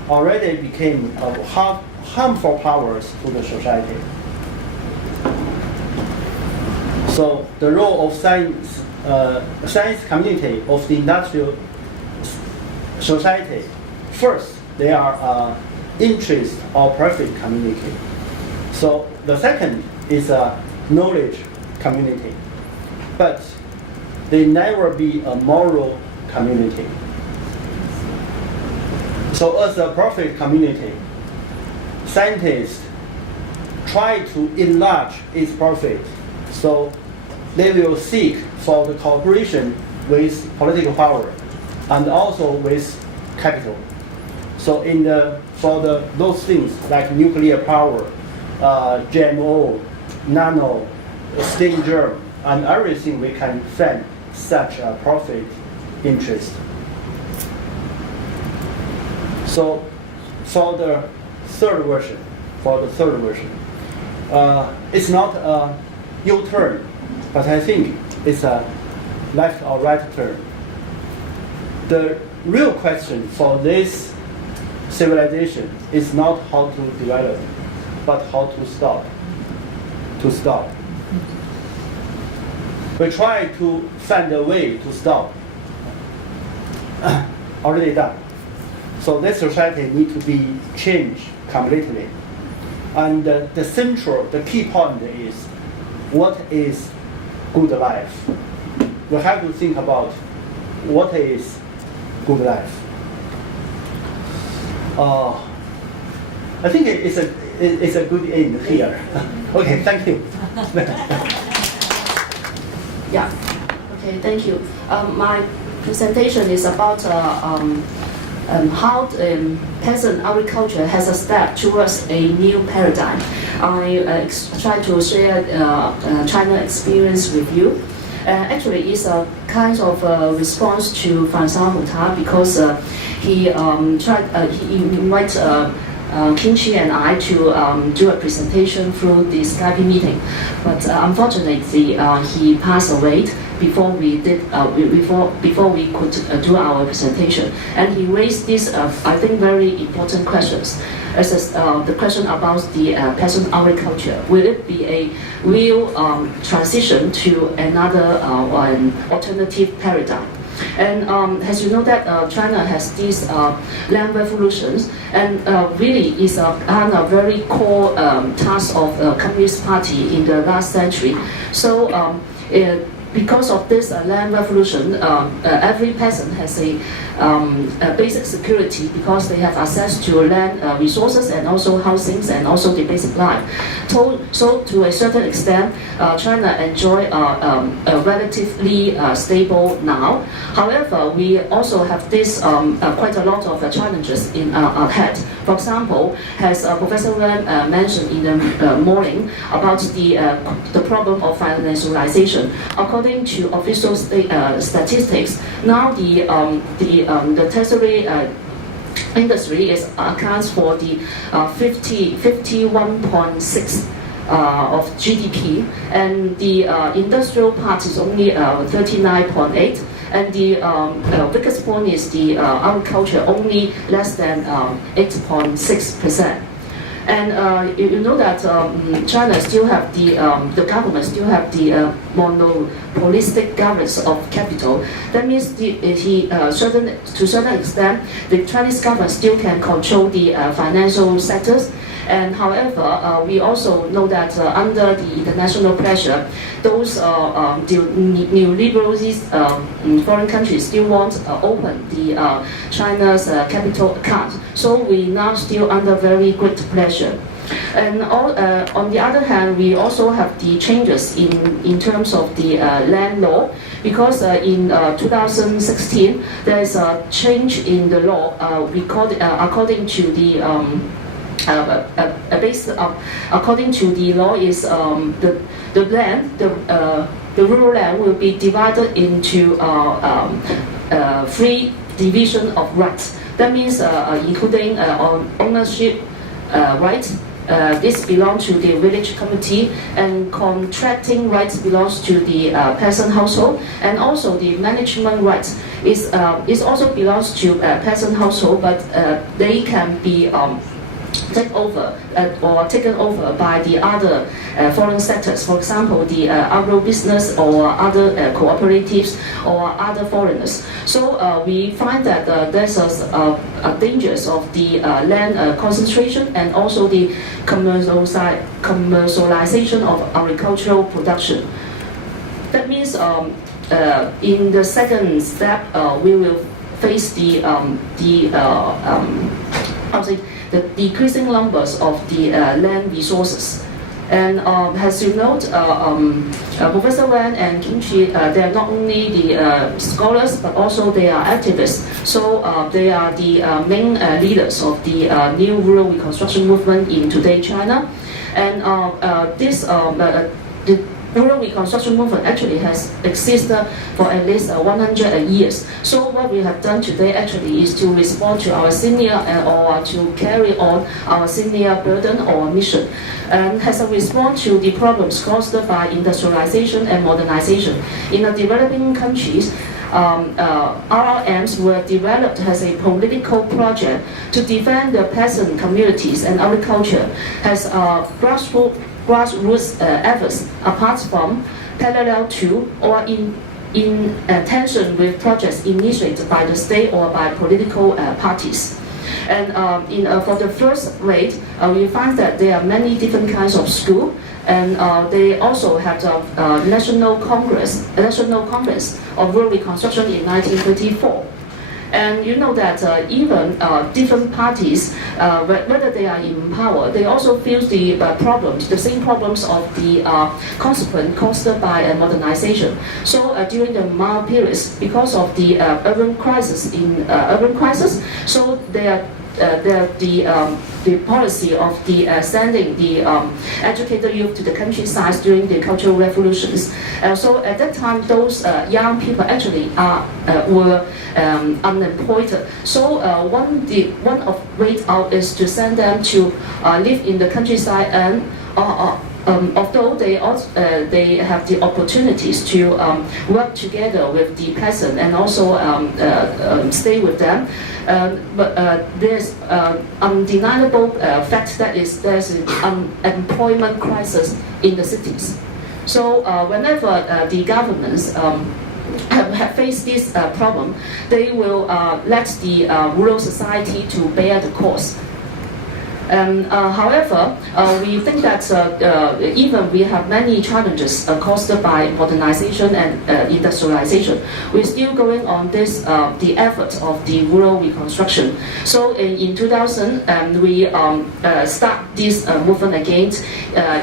already became harmful powers to the society. So the role of science community of the industrial society, first they are interest or profit community. So the second is a knowledge community, but they never be a moral community. So as a profit community, scientists try to enlarge its profit. So they will seek for the cooperation with political power and also with capital. So those things like nuclear power, GMO, nano, stem germ, and everything, we can find such a profit interest. So for the third version, it's not a U-turn, but I think it's a left or right turn. The real question for this civilization is not how to develop, but how to stop. We try to find a way to stop. Already done. So this society needs to be changed completely. And the key point is, what is good life? We have to think about what is good life. I think it's a good end here. Okay, thank you. Yeah. Okay, thank you. My presentation is about how peasant agriculture has a step towards a new paradigm. I try to share China experience with you. Actually, it's a kind of response to Francois Huta because he invited Kiu Chi and I to do a presentation through the Skype meeting, but unfortunately he passed away before we could do our presentation, and he raised these I think very important questions. As the question about the peasant agriculture, will it be a real transition to another alternative paradigm? And as you know that China has these land revolutions, and really is a very core task of the Communist Party in the last century. So because of this land revolution, every peasant has a basic security because they have access to land resources and also housings and also the basic life. So to a certain extent, China enjoy a relatively stable now. However, we also have this quite a lot of challenges in ahead. For example, as Professor Wen mentioned in the morning about the problem of financialization. According to official statistics, now the tertiary industry accounts for the 51.6 of GDP, and the industrial part is only 39.8. And the biggest point is the agriculture, only less than 8.6%. And you know that China still have the government still have the monopolistic governance of capital. That means to a certain extent, the Chinese government still can control the financial sectors. And however, we also know that under the international pressure, those neoliberalist foreign countries still want to open the China's capital account. So we now still under very great pressure. And on the other hand, we also have the changes in terms of the land law, because in 2016 there is a change in the law. We call it, according to the according to the law is the land, the rural land will be divided into free division of rights. That means including ownership rights. This belongs to the village committee, and contracting rights belongs to the peasant household, and also the management rights is also belongs to peasant household, but they can be taken over by the other foreign sectors. For example, the agro business or other cooperatives or other foreigners. So we find that there's a dangers of the land concentration and also the commercialization of agricultural production. That means in the second step, we will face the decreasing numbers of the land resources. And as you note, Professor Wan and Kiu Chi, they are not only the scholars, but also they are activists. So they are the main leaders of the new rural reconstruction movement in today China. And the rural reconstruction movement actually has existed for at least 100 years. So what we have done today actually is to respond to our senior or to carry on our senior burden or mission. And as a response to the problems caused by industrialization and modernization in the developing countries, RRMs were developed as a political project to defend the peasant communities and agriculture as grassroots efforts, apart from, parallel to, or in tension with projects initiated by the state or by political parties. And for the first rate, we find that there are many different kinds of schools, and they also had a National Congress of Rural Reconstruction in 1934. And you know that even different parties, whether they are in power, they also feel the problems, the same problems of the consequence caused by modernization. So during the Mao periods, because of the urban crisis, so the policy of the sending the educated youth to the countryside during the cultural revolutions. So at that time, those young people actually were unemployed. So one of way out is to send them to live in the countryside, and although they have the opportunities to work together with the peasant and also stay with them, but there's undeniable fact that there's an unemployment crisis in the cities. So whenever the governments have faced this problem, they will let the rural society to bear the cost. However, we think that even we have many challenges caused by modernization and industrialization, we're still going on this the efforts of the rural reconstruction. So in 2000, we start this movement again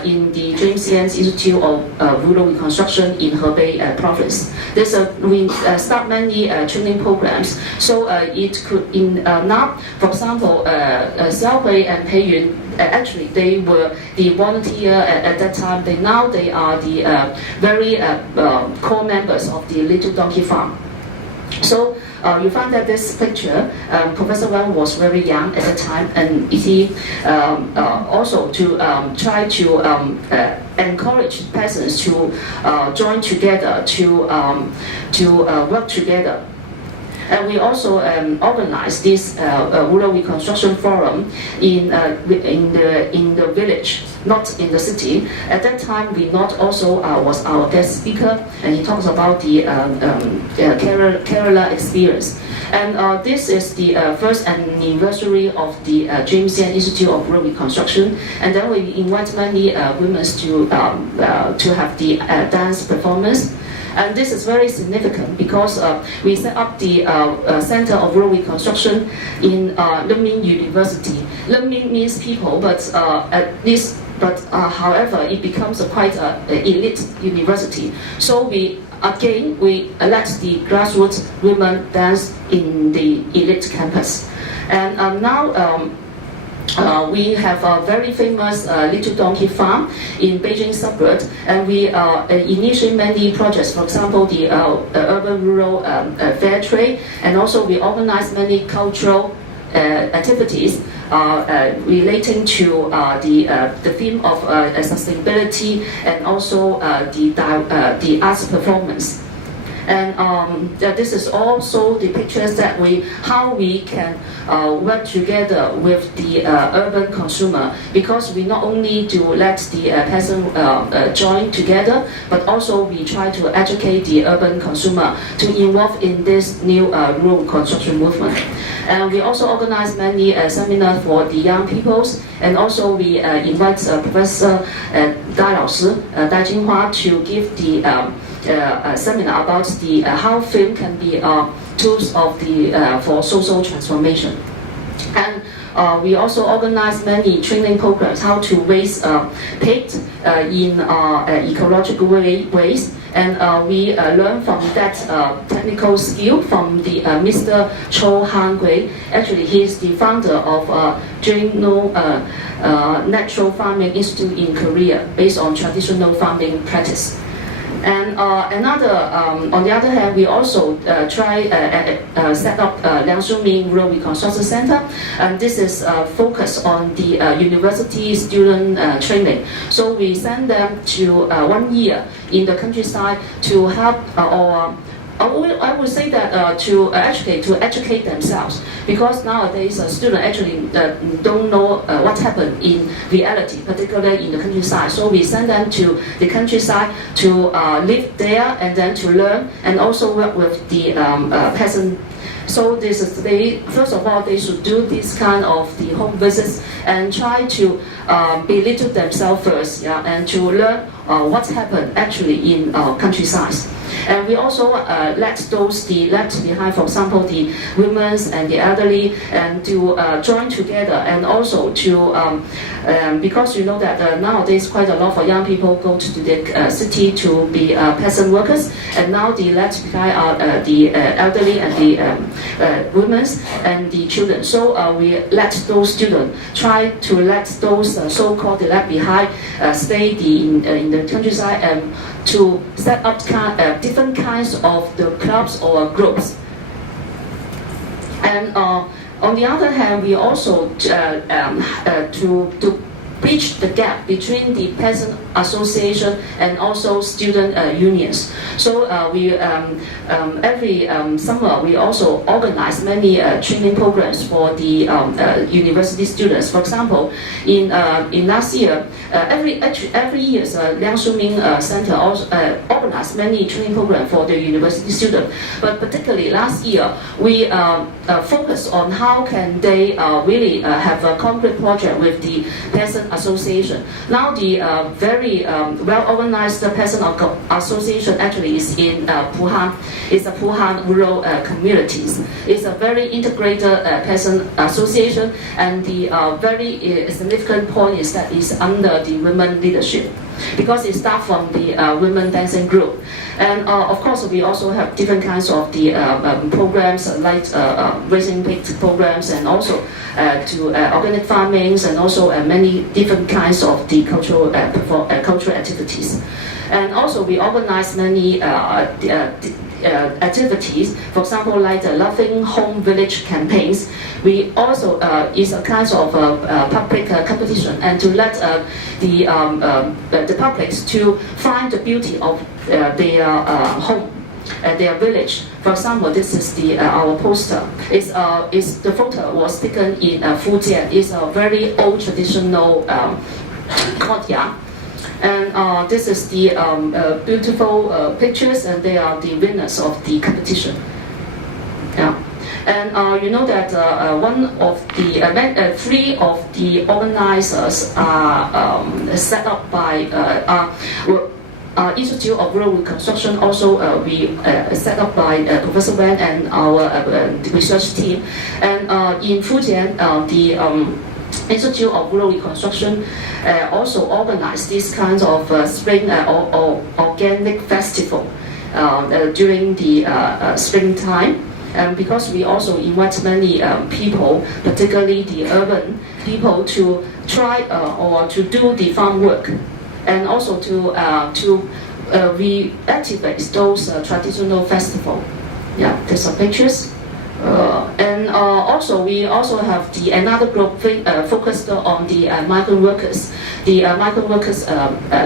in the James Yan's Institute of Rural Reconstruction in Hebei province. We start many training programs. So it could now, for example, Xiaohui and actually, they were the volunteer at that time. They are the very core members of the Little Donkey Farm. So you find that this picture, Professor Wang was very young at the time, and he also to try to encourage peasants to join together to work together. And we also organized this rural reconstruction forum in the village, not in the city. At that time, Vinod also was our guest speaker, and he talks about the Kerala experience. And this is the first anniversary of the James Yan Institute of Rural Reconstruction. And then we invite many women to have the dance performance. And this is very significant because we set up the Center of Rural Reconstruction in Lingnan University. Lingnan means people, but however, it becomes a quite elite university. So we let the grassroots women dance in the elite campus. And now we have a very famous little donkey farm in Beijing suburb, and we initiate many projects. For example, the urban-rural fair trade, and also we organize many cultural activities relating to the theme of sustainability and also the arts performance. And this is also the pictures that how we can work together with the urban consumer, because we not only do let the peasant join together, but also we try to educate the urban consumer to involve in this new rural construction movement. And we also organize many seminars for the young peoples, and also we invite Professor Dai Jinghua to give the seminar about how film can be tools of for social transformation. And we also organize many training programs how to raise pigs in ecological ways. And we learn from that technical skill from the Mr. Cho Han-gui. Actually, he is the founder of Jingno Natural Farming Institute in Korea, based on traditional farming practice. And on the other hand, we also set up Liangshuming Rural Reconstruction Center, and this is focused on the university student training. So we send them to 1 year in the countryside to help I would say that to educate themselves, because nowadays students actually don't know what happened in reality, particularly in the countryside. So we send them to the countryside to live there and then to learn, and also work with the peasant. So first of all, they should do this kind of the home visits and try to belittle themselves first, and to learn what's happened actually in countryside. And we also let those left behind, for example, the women and the elderly, and to join together, and also to because you know that nowadays quite a lot of young people go to the city to be peasant workers, and now the left behind are the elderly and the women and the children. So we let those students try to let those so-called left behind stay in the countryside, and to set up different kinds of the clubs or groups. And on the other hand, we also to bridge the gap between the peasant association and also student unions. So every summer we also organize many training programs for the university students. For example, in last year, every year, Liangshuming Center also organized many training programs for the university students. But particularly last year, we focused on how can they really have a concrete project with the peasant association. Now the very well-organized peasant association actually is in Puhan. It's a Puhan rural communities. It's a very integrated peasant association, and the very significant point is that it's under the women leadership, because it starts from the women dancing group. And of course, we also have different kinds of the programs like raising pigs programs, and also to organic farmings, and also many different kinds of the cultural activities. And also we organize many activities, for example, like the Loving Home Village campaigns. We also is a kind of public competition, and to let the public to find the beauty of their home. their village. For example, this is our poster. The photo was taken in Fujian. It's a very old traditional courtyard. And this is the beautiful pictures, and they are the winners of the competition. Yeah. And you know that three of the organizers are set up by Institute of Rural Reconstruction. Also, we set up by Professor Wen and our research team. And in Fujian, the Institute of Rural Reconstruction also organized these kinds of spring or organic festival during the springtime. Because we also invite many people, particularly the urban people, to try or to do the farm work, and also to reactivate those traditional festivals. Yeah, there's some pictures. And also we also have another group focused on the migrant workers,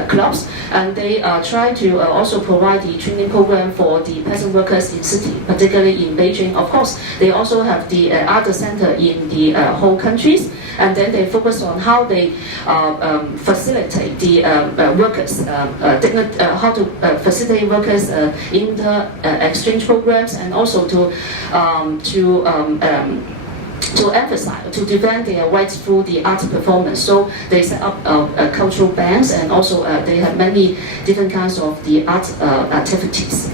clubs, and they try to also provide the training program for the peasant workers in city, particularly in Beijing. Of course, they also have the other center in the whole countries, and then they focus on how they facilitate the workers, how to facilitate workers exchange programs, and also to emphasize, to defend their rights through the art performance. So they set up cultural bands, and also they have many different kinds of the art activities.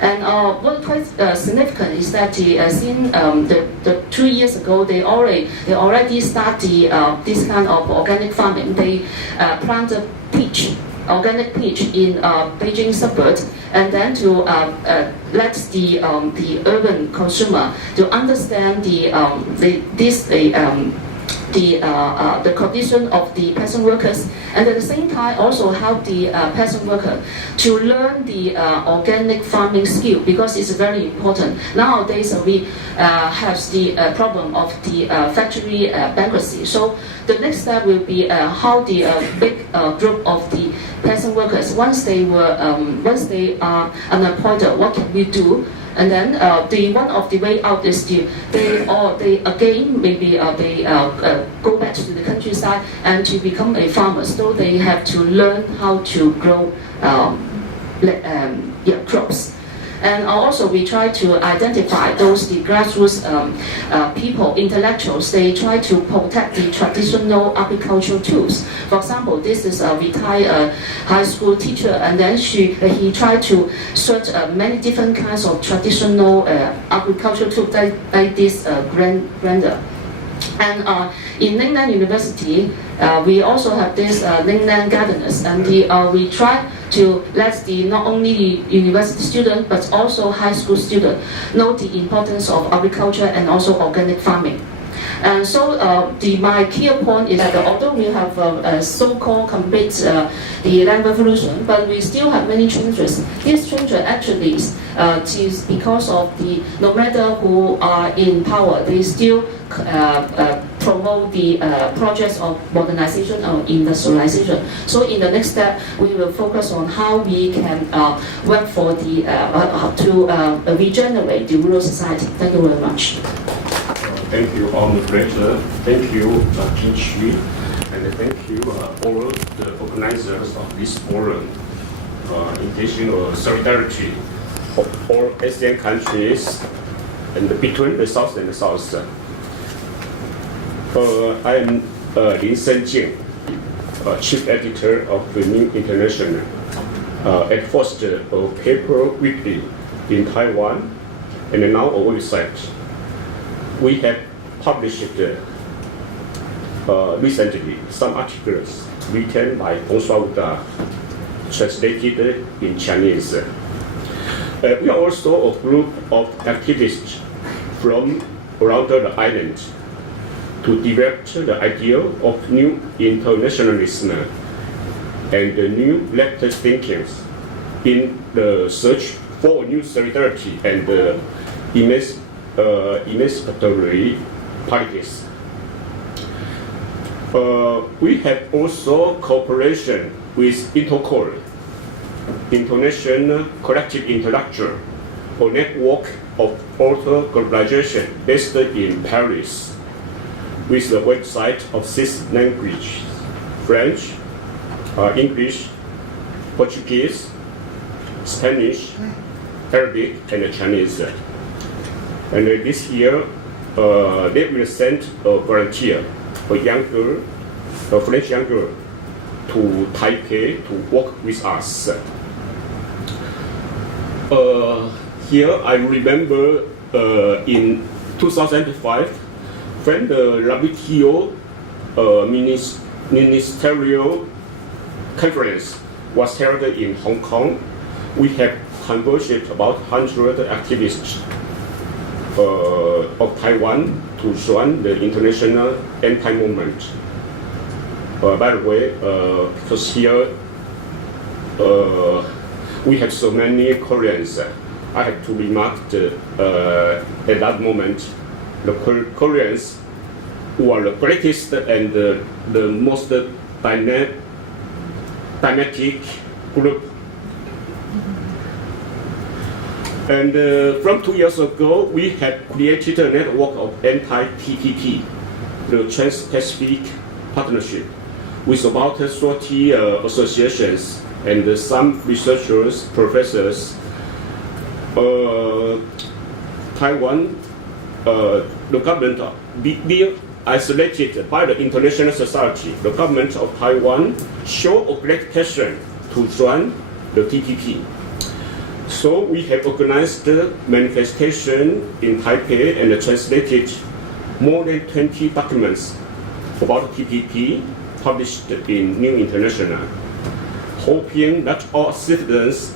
And what quite significant is that the 2 years ago they already start this kind of organic farming. They planted organic peach in Beijing suburbs, and then to let the urban consumer to understand the condition of the peasant workers, and at the same time also help the peasant worker to learn the organic farming skill, because it's very important. Nowadays we have the problem of the factory bankruptcy. So the next step will be how the big group of the peasant workers, once they are unemployed, what can we do? And then one of the way out is they go back to the countryside and to become a farmer. So they have to learn how to grow crops. And also we try to identify the grassroots people, intellectuals. They try to protect the traditional agricultural tools. For example, this is a retired high school teacher, and then he tried to search many different kinds of traditional agricultural tools like this grinder. And in Lingnan University, we also have this Lingnan gardeners, and we try to let not only the university student but also high school student know the importance of agriculture and also organic farming. And so my key point is that although we have so-called complete the land revolution, but we still have many changes. These changes actually is because of no matter who are in power, they still promote the projects of modernization or industrialization. So in the next step, we will focus on how we can work for to regenerate the rural society. Thank you very much. Thank you, moderator. Thank you, King Tsui, and thank you all the organizers of this forum, intentional solidarity of all ASEAN countries and between the South and the South. I am Shenjing, Chief Editor of the New International, at first a paper weekly in Taiwan, and now a website. We have published recently some articles written by Owada, translated in Chinese. We are also a group of activists from around the island to develop the idea of new internationalism and the new left thinking in the search for new solidarity and emancipatory politics. We have also cooperation with Intercore, International Collective Intellectual, a network of auto globalization based in Paris with the website of 6 languages: French, English, Portuguese, Spanish, Arabic, and Chinese. And this year, they will send a volunteer, a young girl, a French young girl, to Taipei to work with us. Here I remember in 2005, when the WTO ministerial conference was held in Hong Kong, we have converged about 100 activists of Taiwan to join the international anti-movement. By the way, because here we have so many Koreans, I have to remark that at that moment, the Koreans who are the greatest and the most dynamic group. And from 2 years ago, we have created a network of anti-TPP, the Trans-Pacific Partnership, with about 30 associations and some researchers, professors. Taiwan, the government being isolated by the international society, the government of Taiwan showed a great passion to join the TPP. So we have organized a manifestation in Taipei and translated more than 20 documents about TPP published in New International, hoping that all citizens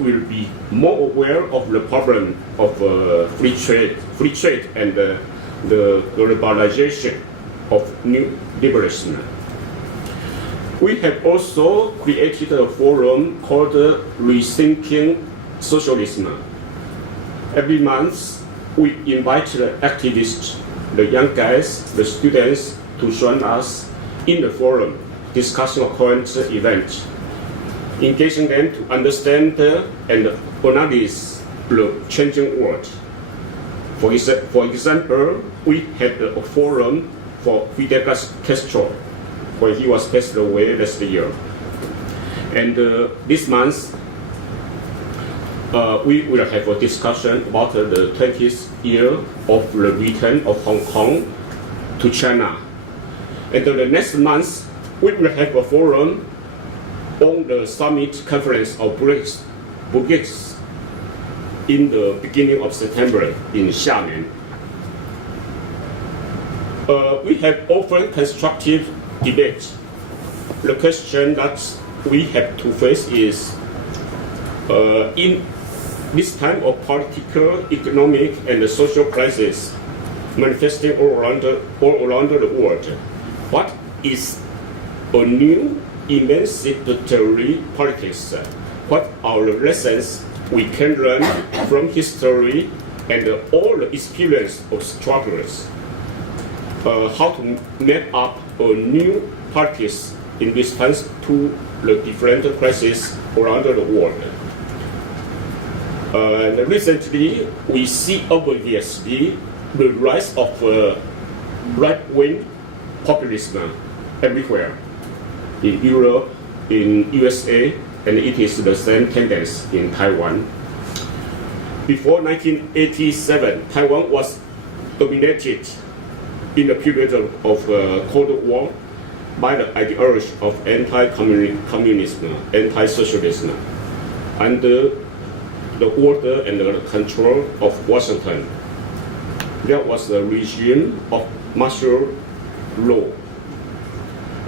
will be more aware of the problem of free trade and the globalization of new liberalism. We have also created a forum called Rethinking Socialism. Every month, we invite the activists, the young guys, the students to join us in the forum, discussing a current event, engaging them to understand and analyze the changing world. For example, we had a forum for Fidel Castro when he was passed away last year. And this month, we will have a discussion about the 20th year of the return of Hong Kong to China. And the next month, we will have a forum on the summit conference of BRICS in the beginning of September in Xiamen. We have often constructive debate. The question that we have to face is, in this time of political, economic, and social crisis manifesting all around the world, what is a new emancipatory politics? What are the lessons we can learn from history and all the experience of struggles? How to map up a new politics in response to the different crises around the world. Recently, we see obviously the rise of right-wing populism everywhere, in Europe, in USA, and it is the same tendency in Taiwan. Before 1987, Taiwan was dominated in the period of Cold War by the ideology of anti-communism, anti-socialism, under the order and the control of Washington. There was a regime of martial law.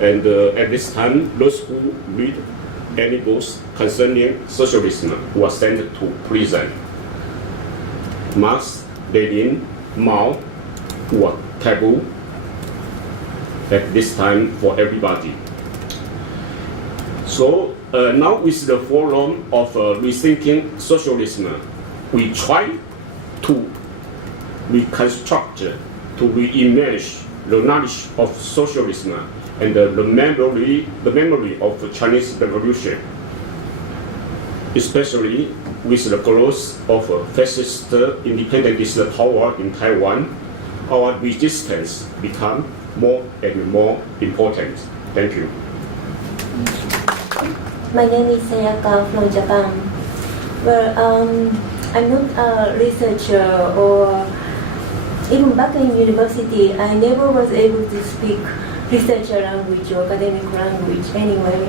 And at this time, those who read any books concerning socialism were sent to prison. Marx, Lenin, Mao were taboo at this time for everybody. So now with the forum of Rethinking Socialism, we try to reconstruct, to reimagine the knowledge of socialism and the memory of the Chinese Revolution. especially with the growth of fascist independentist power in Taiwan, our resistance become more and more important. Thank you. My name is Sayaka from Japan. Well, I'm not a researcher or even back in university, I never was able to speak researcher language or academic language anyway.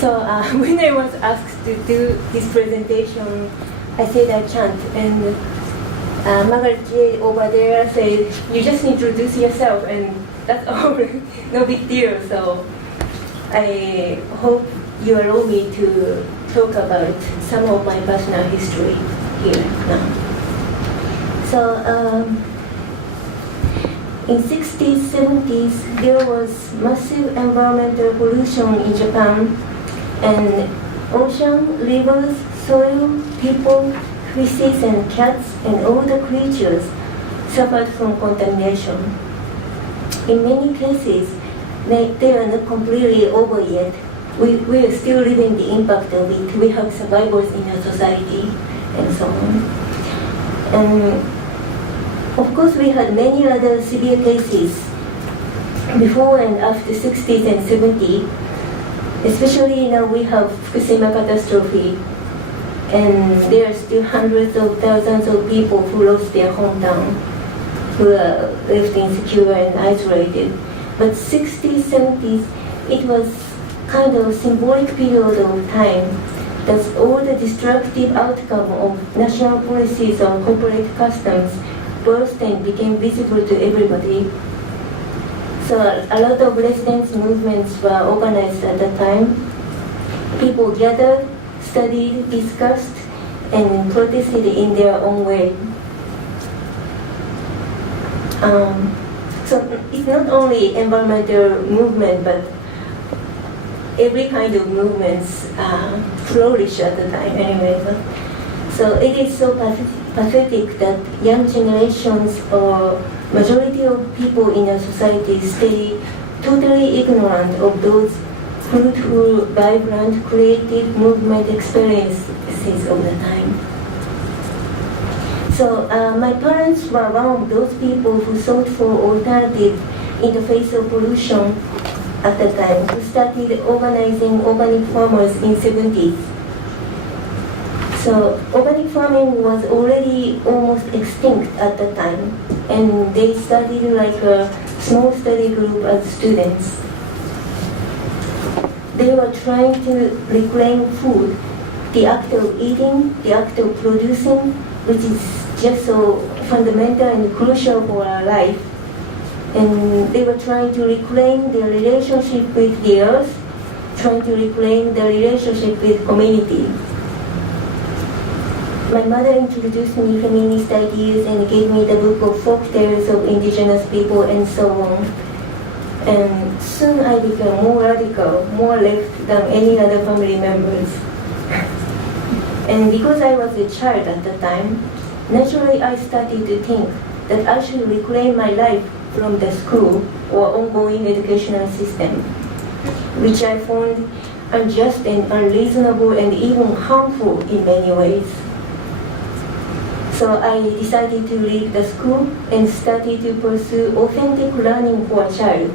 So when I was asked to do this presentation, I said I can't. And Margaret Jade over there said, you just introduce yourself and that's all, no big deal. So I hope you allow me to talk about some of my personal history here now. So in 60s, 70s, there was massive environmental pollution in Japan, and ocean, rivers, soil, people, fishes and cats and all the creatures suffered from contamination. In many cases, they are not completely over yet. We are still living the impact of it. We have survivors in our society and so on. And of course, we had many other severe cases before and after 60s and 70s. Especially now we have Fukushima catastrophe, and there are still hundreds of thousands of people who lost their hometown, who are left insecure and isolated. But 60s, 70s, it was kind of symbolic period of time that all the destructive outcome of national policies or corporate customs burst and became visible to everybody. So a lot of residents' movements were organized at the time. People gathered, studied, discussed, and protested in their own way. So it's not only environmental movement, but every kind of movements flourished at the time anyway. So it is so pathetic that young generations or majority of people in our society stay totally ignorant of those fruitful, vibrant, creative movement experiences of the time. So my parents were one of those people who sought for alternative in the face of pollution at the time, who started organizing organic farmers in 70s. So organic farming was already almost extinct at the time, and they started like a small study group as students. They were trying to reclaim food, the act of eating, the act of producing, which is just so fundamental and crucial for our life. And they were trying to reclaim their relationship with the earth, trying to reclaim their relationship with community. My mother introduced me feminist ideas and gave me the book of folk tales of indigenous people and so on. And soon I became more radical, more left than any other family members. And because I was a child at the time, naturally I started to think that I should reclaim my life from the school or ongoing educational system, which I found unjust and unreasonable and even harmful in many ways. So I decided to leave the school and started to pursue authentic learning for a child,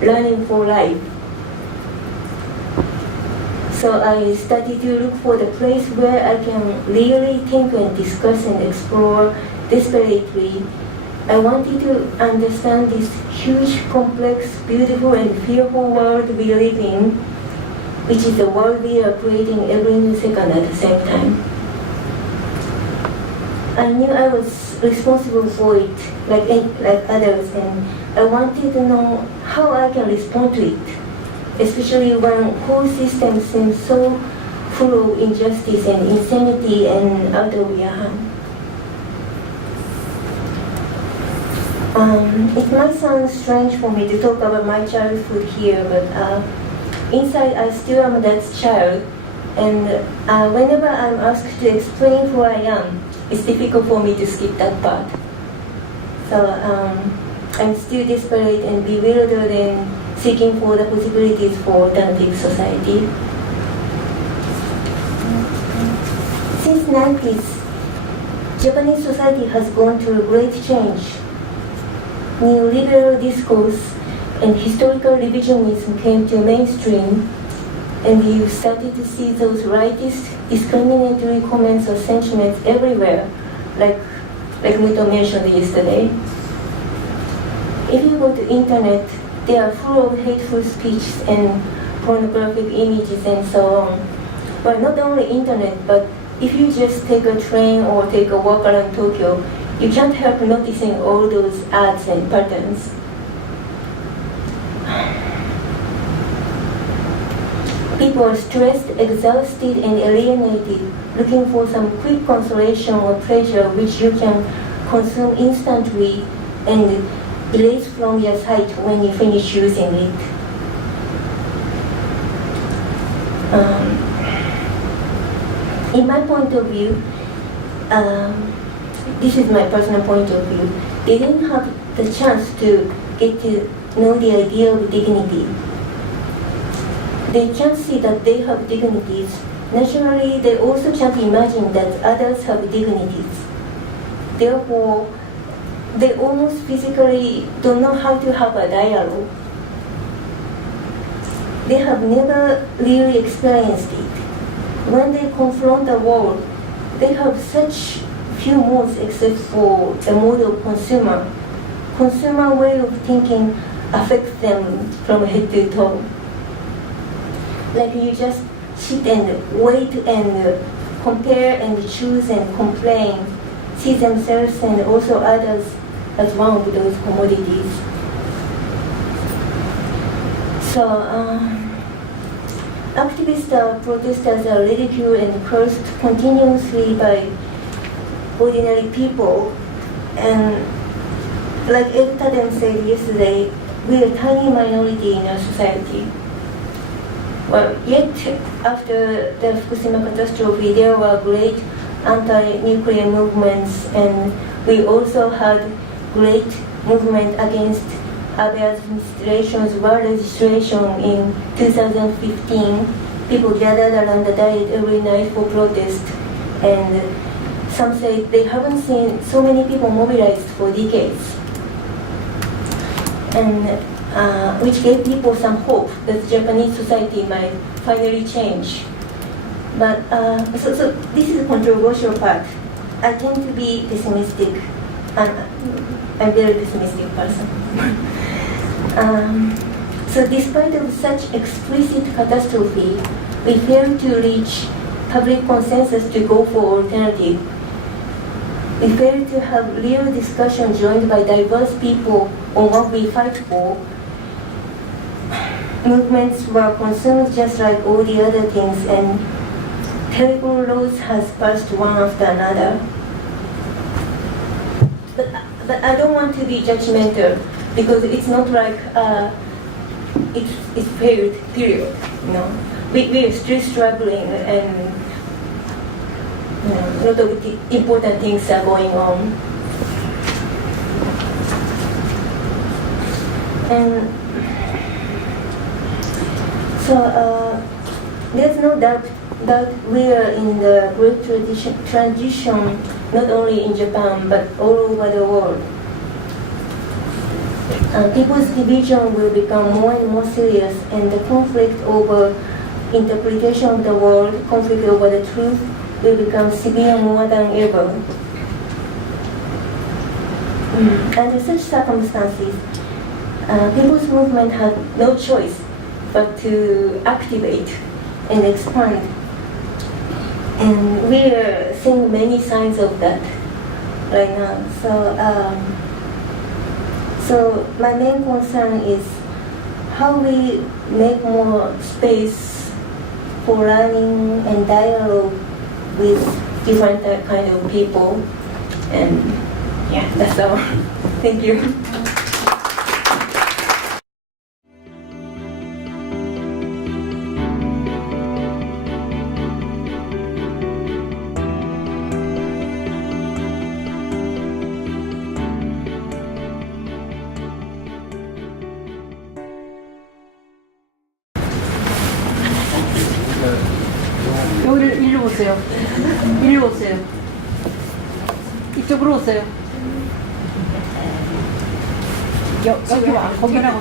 learning for life. So I started to look for the place where I can really think and discuss and explore desperately. I wanted to understand this huge, complex, beautiful, and fearful world we live in, which is the world we are creating every new second at the same time. I knew I was responsible for it, like others, and I wanted to know how I can respond to it, especially when whole system seems so full of injustice and insanity and out of your hand. It might sound strange for me to talk about my childhood here, but inside I still am that child, and whenever I'm asked to explain who I am, it's difficult for me to skip that part. So I'm still desperate and bewildered and seeking for the possibilities for alternative society. Since 90s, Japanese society has gone through great change. Neoliberal discourse and historical revisionism came to mainstream, and you started to see those rightist, discriminatory comments or sentiments everywhere, like Muto mentioned yesterday. If you go to internet, they are full of hateful speeches and pornographic images and so on. But not only internet, but if you just take a train or take a walk around Tokyo, you can't help noticing all those ads and patterns. People are stressed, exhausted, and alienated, looking for some quick consolation or pleasure which you can consume instantly and erase from your sight when you finish using it. In my point of view, this is my personal point of view, they didn't have the chance to get to know the idea of dignity. They can't see that they have dignities. Naturally, they also can't imagine that others have dignities. Therefore, they almost physically don't know how to have a dialogue. They have never really experienced it. When they confront the world, they have such few modes except for the mode of consumer. Consumer way of thinking affects them from head to toe. Like you just sit and wait and compare and choose and complain, see themselves and also others as one of those commodities. So, activists or protesters are ridiculed and cursed continuously by ordinary people. And like Tadem said yesterday, we are a tiny minority in our society. Well, yet after the Fukushima catastrophe, there were great anti-nuclear movements, and we also had great movement against Abe administration's war registration in 2015. People gathered around the diet every night for protest, and some say they haven't seen so many people mobilized for decades. And which gave people some hope that Japanese society might finally change. But so this is a controversial part. I tend to be pessimistic. I'm a very pessimistic person. So despite of such explicit catastrophe, we failed to reach public consensus to go for alternative. We failed to have real discussion joined by diverse people on what we fight for. Movements were consumed just like all the other things, and terrible laws has passed one after another. But I don't want to be judgmental, because it's not like it's failed, period. You know, we are still struggling, and a lot of important things are going on. And so there's no doubt that we are in the great transition, not only in Japan, but all over the world. People's division will become more and more serious, and the conflict over interpretation of the world, conflict over the truth, will become severe more than ever. Under such circumstances, people's movement had no choice but to activate and expand. And we are seeing many signs of that right now. So my main concern is how we make more space for learning and dialogue with different kind of people. And yeah, that's all. Thank you. 오세요. 이리 오세요. 이쪽으로 오세요. 여기 와. 거기라고.